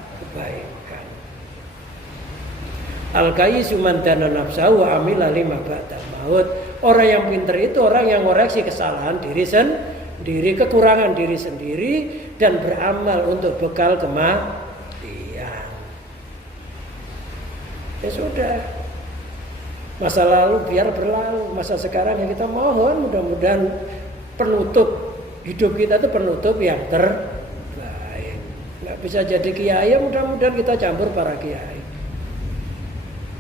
Al-Qaisu man dana nafsahu wa amila lima ba'da maut. Orang yang pintar itu orang yang ngoreksi kesalahan diri sendiri, kekurangan diri sendiri, dan beramal untuk bekal kematian. Ya sudah, masa lalu biar berlalu, masa sekarang yang kita mohon mudah-mudahan penutup hidup kita itu penutup yang terbaik. Nggak bisa jadi kiai, mudah-mudahan kita campur para kiai.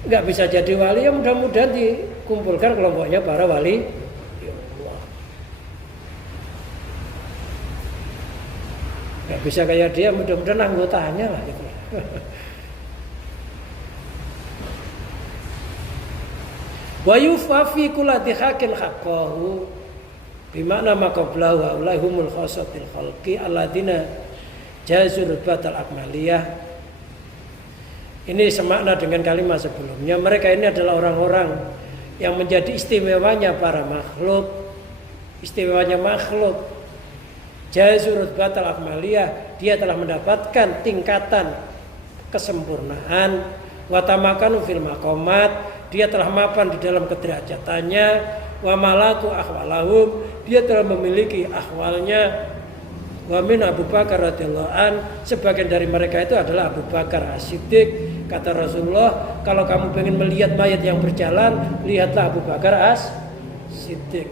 Nggak bisa jadi wali, ya mudah-mudahan dikumpulkan kelompoknya para wali. Nggak bisa kayak dia, mudah-mudahan anggotanya lah gitu. Wa yufa fi kulli haqqin haqqahu, bimakna maqablahu wa ulahumul khasatil khalqi alladziina jazur batal akmaliyah. Ini semakna dengan kalimat sebelumnya. Mereka ini adalah orang-orang yang menjadi istimewanya para makhluk. Istimewanya makhluk jazurut batal akmaliyah, dia telah mendapatkan tingkatan kesempurnaan. Watamakanu fil maqamat, dia telah mapan di dalam kederajatannya. Wa malaku ahwalahum, dia telah memiliki ahwalnya. Wa min Abu Bakar radhiyallahu an, sebagian dari mereka itu adalah Abu Bakar As-Siddiq. Kata Rasulullah, kalau kamu ingin melihat mayat yang berjalan, lihatlah Abu Bakar As-Siddiq.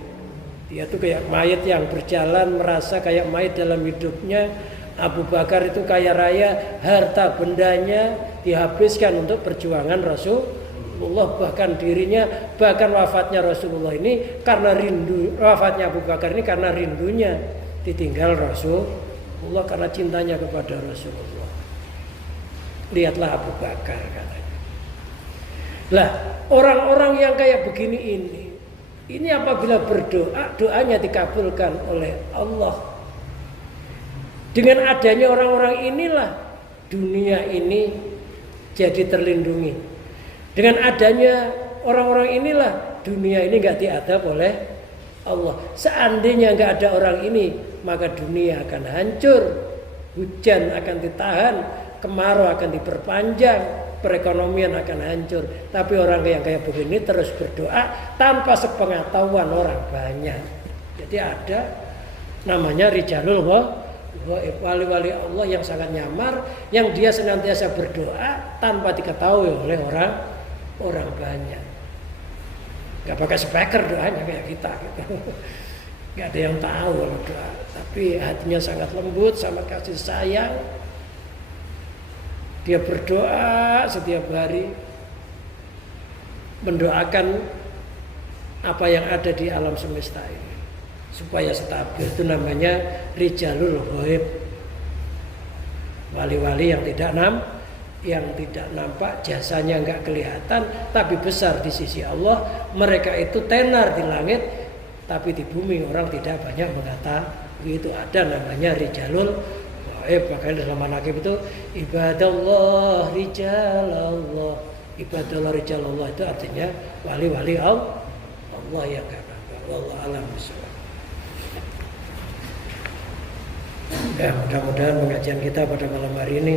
Dia tuh kayak mayat yang berjalan, merasa kayak mayat dalam hidupnya. Abu Bakar itu kaya raya, harta bendanya dihabiskan untuk perjuangan Rasulullah, bahkan dirinya, bahkan wafatnya Rasulullah ini karena rindu, wafatnya Abu Bakar ini karena rindunya ditinggal Rasulullah, karena cintanya kepada Rasulullah. Lihatlah Abu Bakar katanya. Lah, orang-orang yang kayak begini ini apabila berdoa, doanya dikabulkan oleh Allah. Dengan adanya orang-orang inilah dunia ini jadi terlindungi. Dengan adanya orang-orang inilah dunia ini nggak diadab oleh Allah. Seandainya nggak ada orang ini, maka dunia akan hancur, hujan akan ditahan, kemarau akan diperpanjang, perekonomian akan hancur. Tapi orang yang kayak begini terus berdoa tanpa sepengetahuan orang banyak. Jadi ada namanya rijalul wali-wali Allah yang sangat nyamar, yang dia senantiasa berdoa tanpa diketahui oleh orang banyak. Gak pakai speaker doanya kayak kita gitu. Gak ada yang tahu kalau doa, tapi hatinya sangat lembut, sangat kasih sayang. Dia berdoa setiap hari, mendoakan apa yang ada di alam semesta ini supaya stabil. Itu namanya rijalul ghaib, wali-wali yang tidak nampak, jasanya nggak kelihatan, tapi besar di sisi Allah. Mereka itu tenar di langit, tapi di bumi orang tidak banyak mengetahui. Itu ada namanya rijalul ghaib. Makanya dalam manaqib itu ibadallah rijalallah. Ibadallah rijalallah itu artinya wali-wali Allah yang gak nampak. Wallahu a'lam bishawab. Ya, mudah-mudahan pengajian kita pada malam hari ini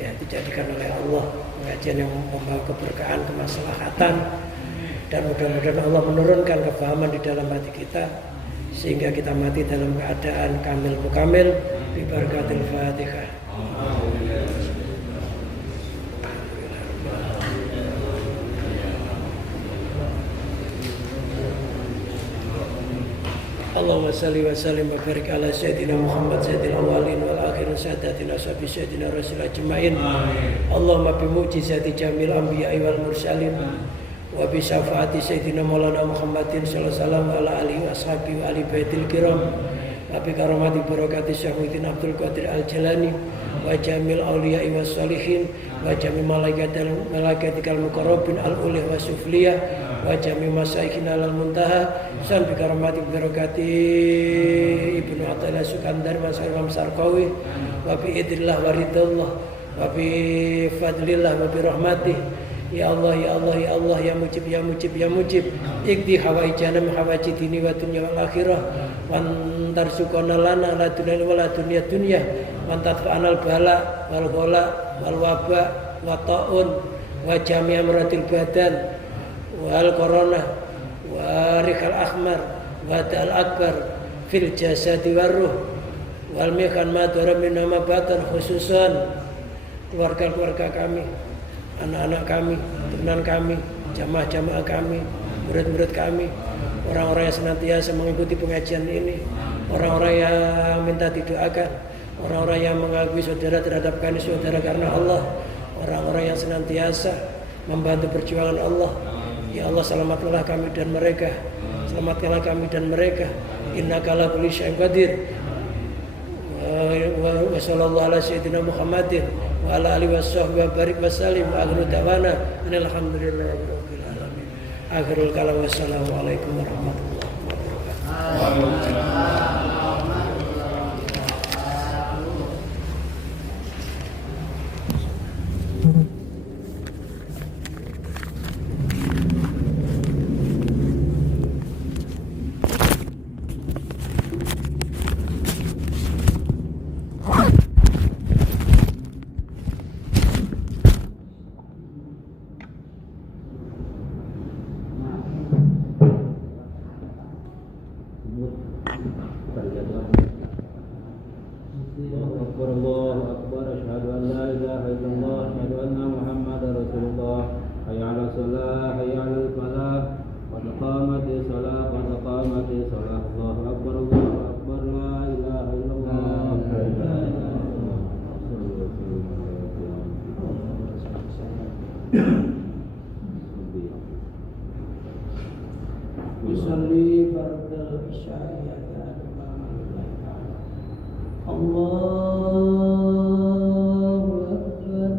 ya dijadikan oleh Allah pengajian yang membawa keberkahan, kemaslahatan, dan mudah-mudahan Allah menurunkan kefahaman di dalam hati kita sehingga kita mati dalam keadaan kamil mukamil bi barakatil Fatihah. Allahumma salli wa sallim wa barik ala sayyidina Muhammad sayyidil awwalin wal akhirin sadatina sabi sayyidina rasul ajmain. Allahumma bi mu'jizati jamil anbiya'i wal mursalin wa bi syafaati sayyidina maulana Muhammadin sallallahu alaihi wasallam ala alihi wa ashabihi wa ali baitil kiram wa bi karamati barakati Syaikhudin Abdul Qadir Al-Jalani wa jamil awliya'i was salihin wa jamil malaikatikal muqarrabin al-ulih wa sufliyah wa jami masaikhina al muntaha san bi karamati barakati Ibnu Athaillah Sukandar Imam Sarqawi wa bi idillah wa ridallah wa bi fadlillah wa bi rahmatih. Ya Allah ya Allah ya Allah ya mujib ya mujib ya mujib, ikdi hawaijana hawaji dini wa dunya wal akhirah wa tarzuqana lana la dunya wa la dunya wa tadfa'anal bala wal ghala wal waba wa ta'un wa jami' amratil badan wal corona wa rikal akhmar wa dal akbar fil jasadi war ruh wal mikan madara min nama batan, khususan keluarga-keluarga kami, anak-anak kami, turunan kami, jamaah-jamaah kami, murid-murid kami, orang-orang yang senantiasa mengikuti pengajian ini, orang-orang yang minta didoakan, orang-orang yang mengakui saudara terhadap kami saudara karena Allah, orang-orang yang senantiasa membantu perjuangan Allah. Ya Allah, selamatkanlah kami dan mereka, selamatkanlah kami dan mereka. Innaka ala kulli syai'in qadir. Wa sallallahu ala sayyidina Muhammadin wa ala alihi washabbihi wa barik wa sallim wa akhiru da'wana alhamdulillahi rabbil alamin. Akhirul kalam, wassalamualaikum warahmatullahi wabarakatuh. إله إلا الله أشهد أن محمدا رسول الله حي على الصلاة حي على الفلاح قد قامت الصلاة قد قامت الصلاة الله أكبر لا إله إلا الله يصلي فرض العشاء الله أكبر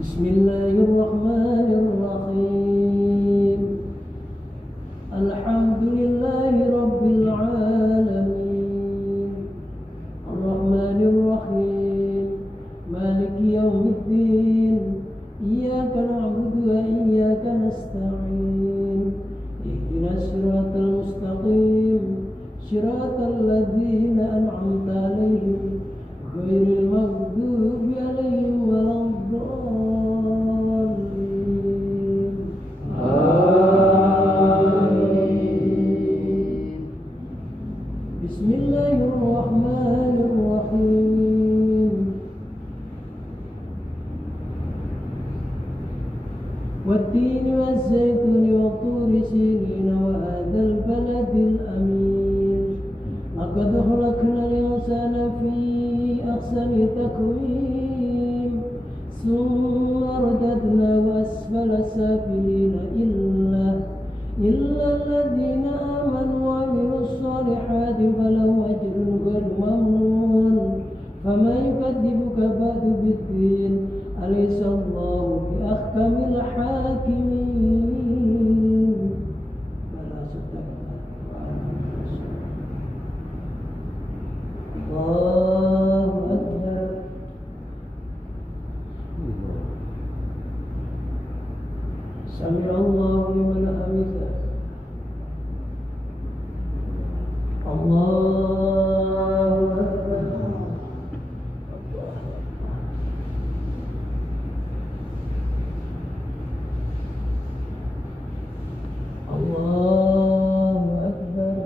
بسم الله الرحمن الرحيم الحمد لله رب العالمين الرحمن الرحيم مالك يوم الدين إياك نعبد وإياك نستعين اهدنا الصراط المستقيم صراط الذين أنعمت عليهم غير المغضوب عليهم ولا الضالين آمين بسم الله الرحمن الرحيم والتين والزيتون وطور سينين وهذا البلد الأمين لقد خلقنا الإنسان في أحسن تقويم ثم رددناه أسفل سافلين إلا الذين آمنوا وعملوا الصالحات فلهم أجر غير ممنون فما يكذبك بعد بالدين أليس الله بأحكم الحاكمين بلى الله أكبر سمع الله لمن حمده الله أكبر الله أكبر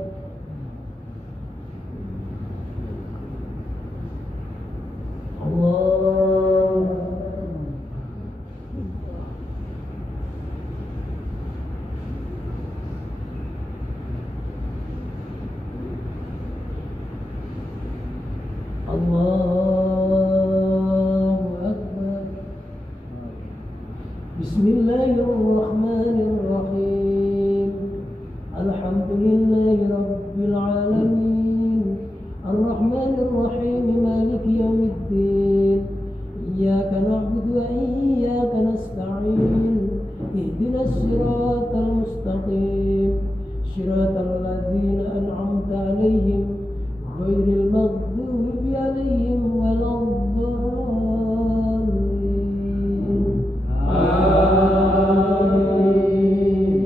الله الله أكبر بسم الله الرحمن الرحيم الحمد لله رب العالمين الرحمن الرحيم مالك يوم الدين إياك نعبد وإياك نستعين اهدنا الصراط المستقيم صراط الذين أنعمت عليهم غير المغضوب عليهم ولا الضالين آمين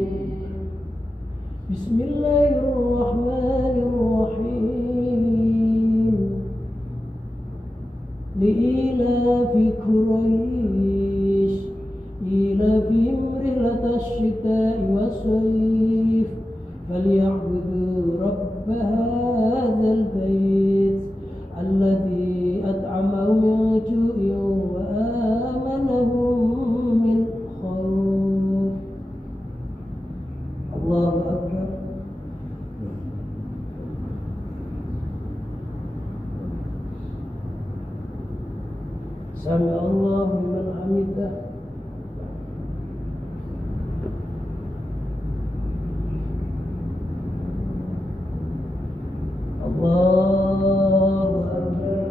بسم الله الرحمن الرحيم لإيلاف قريش إيلافهم رحلة الشتاء والصيف فليعبدوا رب هذا البيت الذي أطعمهم من جوع وآمنهم من خوف الله أكبر سمع الله لمن حمده الله أكبر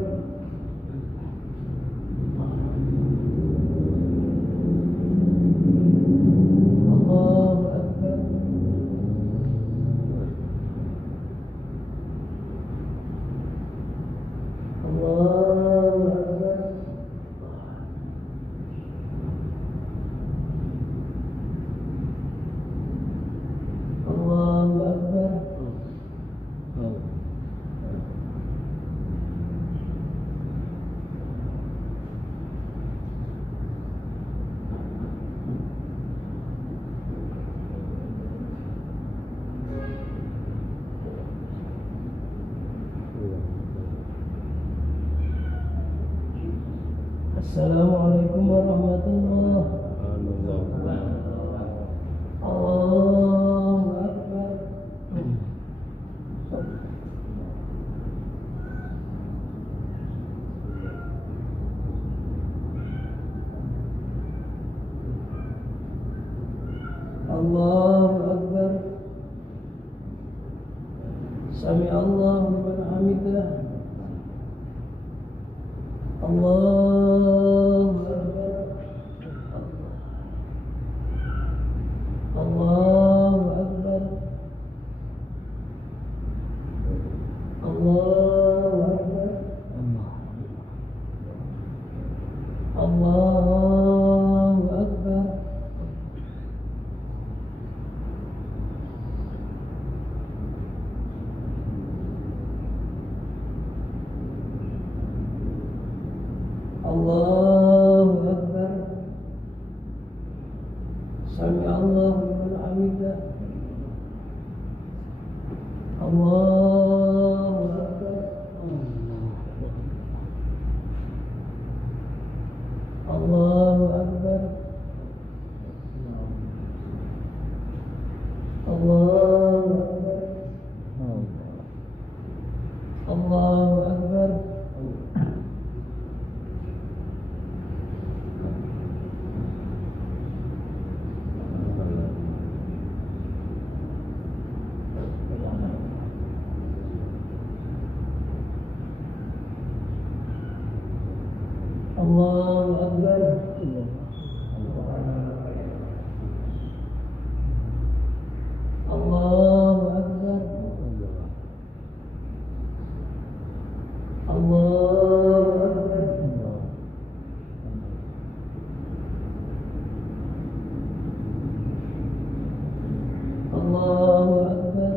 الله أكبر الله أكبر Assalamualaikum warahmatullahi wabarakatuh. Allahu Akbar. Allahu Akbar. Sami Allahu liman hamidah. Allahu Akbar. Allahu Akbar. Allahu Akbar. Allahu Akbar. Allahu Akbar. Sami Allahu liman hamidah. Allahu Akbar. Allahu Akbar. Allahu Akbar. Allahu Akbar. Allahu Akbar. Allahu Akbar. Allahu Akbar. Allahu Akbar.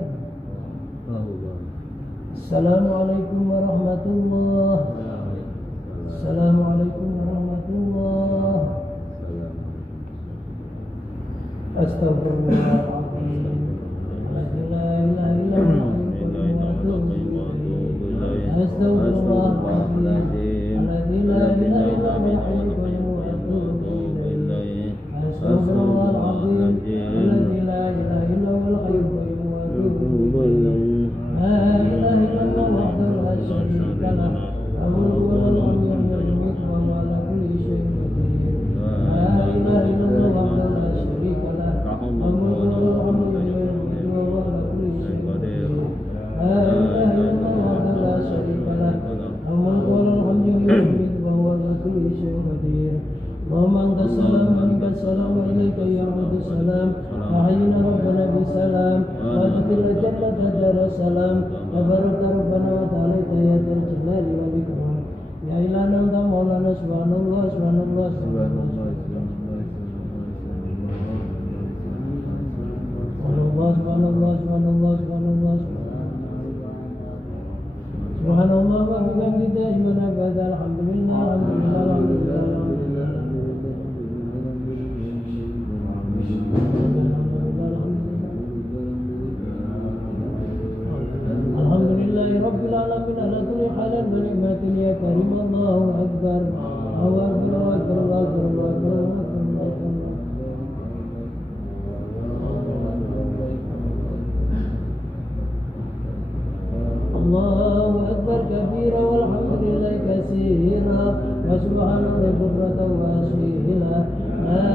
Assalamualaikum warahmatullahi wabarakatuh. Assalamualaikum warahmatullahi wabarakatuh. Astagfirullahaladzim. La ilaha illallah. Astagfirullahaladzim. La ilaha illallah. Astagfirullahaladzim. La ilaha illallah. La ilaha illallah wahdahu la syarika lah. اللهم انت السلام ومنك السلام واليك يعود السلام وحينا ربنا بالسلام وادخل الجنة دار السلام تبارك ربنا وتعالى يا ذا الجلال والاكرام يا إلهنا انت مولانا سبحان الله سبحان الله سبحان الله سبحان الله سبحان الله سبحان الله سبحان الله وبحمده أجمل أبدا الحمد لله الحمد لله الحمد لله الحمد لله رب العالمين على كل حال ونعمة يا كريم الله أكبر الله أكبر الله أكبر الله أكبر الله أكبر الله أكبر الله أكبر كبيرا والحمد لله كثيرا وسبحان الله بكرة وأصيلا لا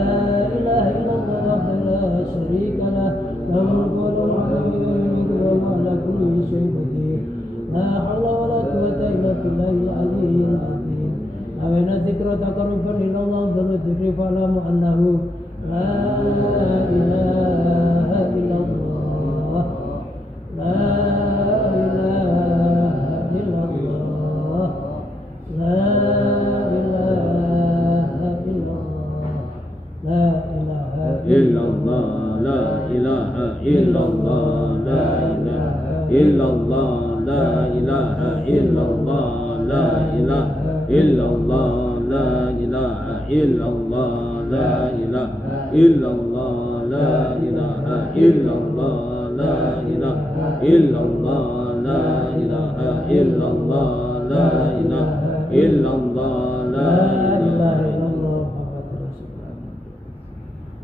إله إلا الله وحده لا شريك له له الملك وله الحمد يميت وهو على كل شيء قدير لا حول ولا قوة إلا بالله العلي العظيم أوين الذكر تقربا إلى الله ذل الذكر فاعلموا أنه لا إله إلا الله لا illallah la ilaha illallah la ilaha illallah la ilaha illallah la ilaha illallah la ilaha illallah la ilaha illallah la ilaha illallah la ilaha illallah la ilaha illallah la ilaha illallah, la ilaha illallah.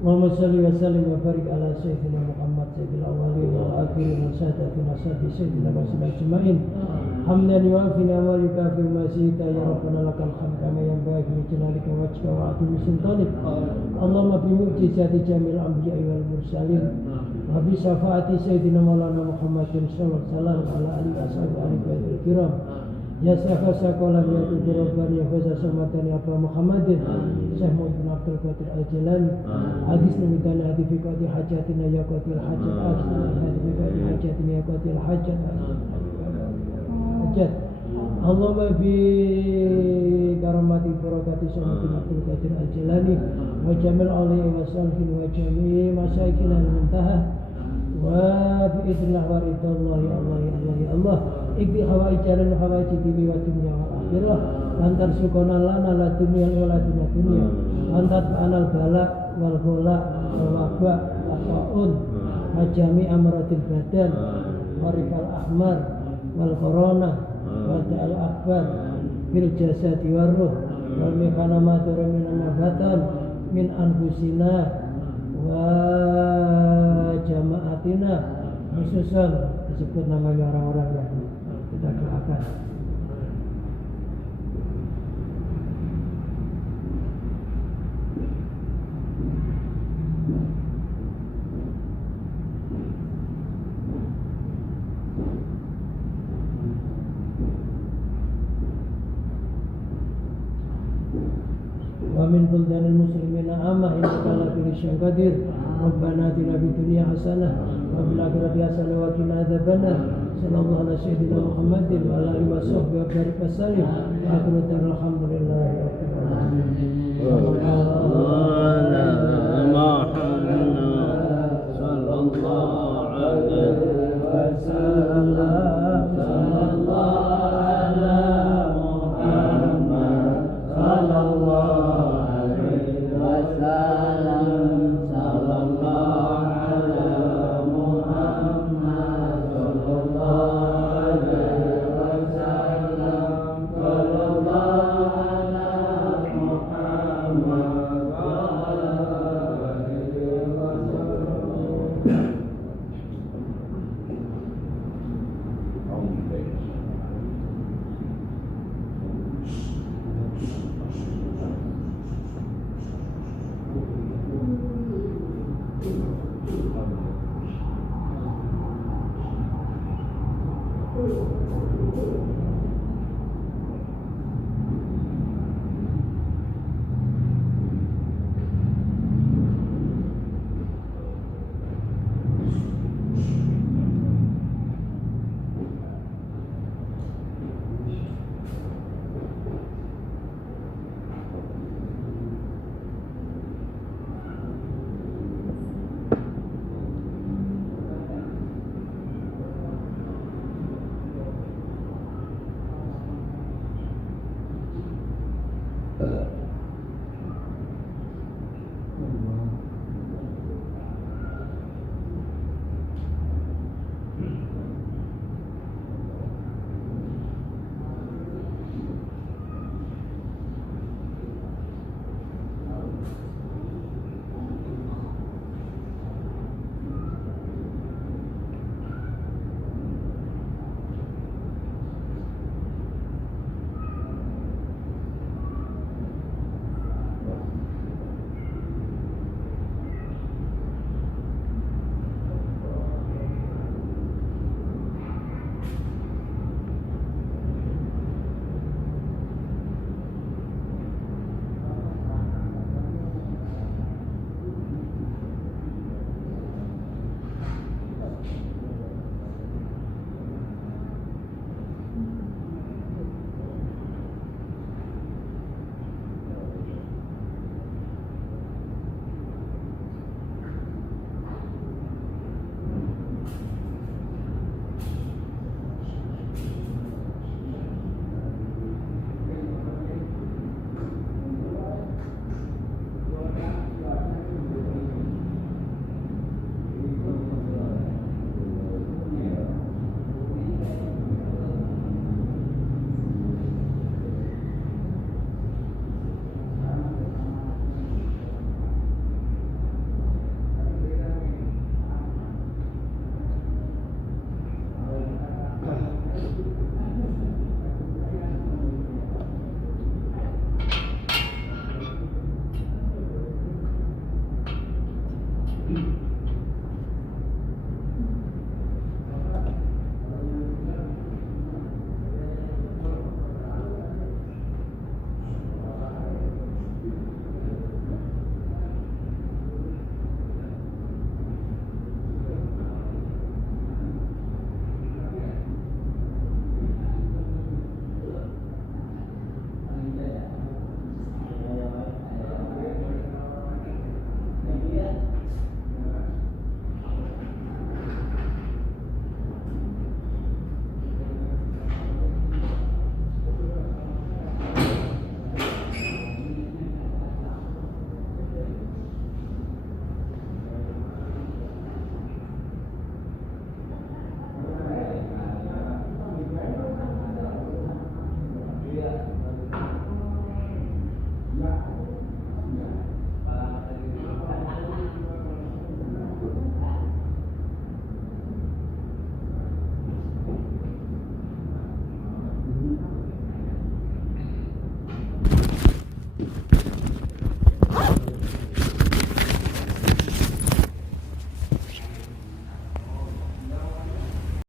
Allahumma salli wa sallim wa barik ala sayyidina Muhammad sayyidil awwalin wal akhirin wa saadatina sayyidina Rasulullah ajma'in. Hamdan yuafi wa yukafi mazida ya rabbana lakal hamd kama yanbaghi li jalalika wajhika wa 'azimi sultanik. Allahumma bi mu'jizati jamil anbiya'i wal mursalin wa bi syafaati sayyidina maulana Muhammadin sallallahu alaihi wa ala alihi washabihi kiram. Ya sakolam ya tujuroban ya fasa samatan ya Abba Muhammadin Syekh Muhammad Abdul Qadir Al-Jilani Hadis namitana hadifikati hajatina ya qatil hajat hadifikati hajatina ya qatil hajat Allahumma bi karamati barakati Syekh Muhammad Abdul Qadir Al-Jilani wa jamil awliya wa salhin wa jami masyaikina al-muntaha wa bi'idillah wa ridallah ya Allah ya Allah ya Allah ikti hawaijaran hawaiji diri wa dunia wa akhirah lantar sukona lana la dunia wa dunia lantar anal bala wal bola wal wabak asaun hajami amratil badan warikal ahmar wal corona wal da'al akbar bil jasadi warruh wal mekana madara min amabatan min anfusina wa jamaatina khususan disebut namanya orang-orang yang kita doakan. Wa min buldanil muslimina amma innaka la kulli syai'in qadir. Rabbana atina fid dunya hasanah wa fil akhirati hasanah wa qina adzabannar. Sallallahu alaihi sayyidina Muhammadin wa ala alihi wa sahbihi wa barik wa sallim. Alhamdulillahi rabbil alamin. Sallallahu alaihi wasallam. Sallallahu ala Muhammad. Sallallahu alaihi wasallam. Sallallahu ala Muhammad. Sallallahu alaihi wasallam. Sallallahu ala Muhammad. Thank you.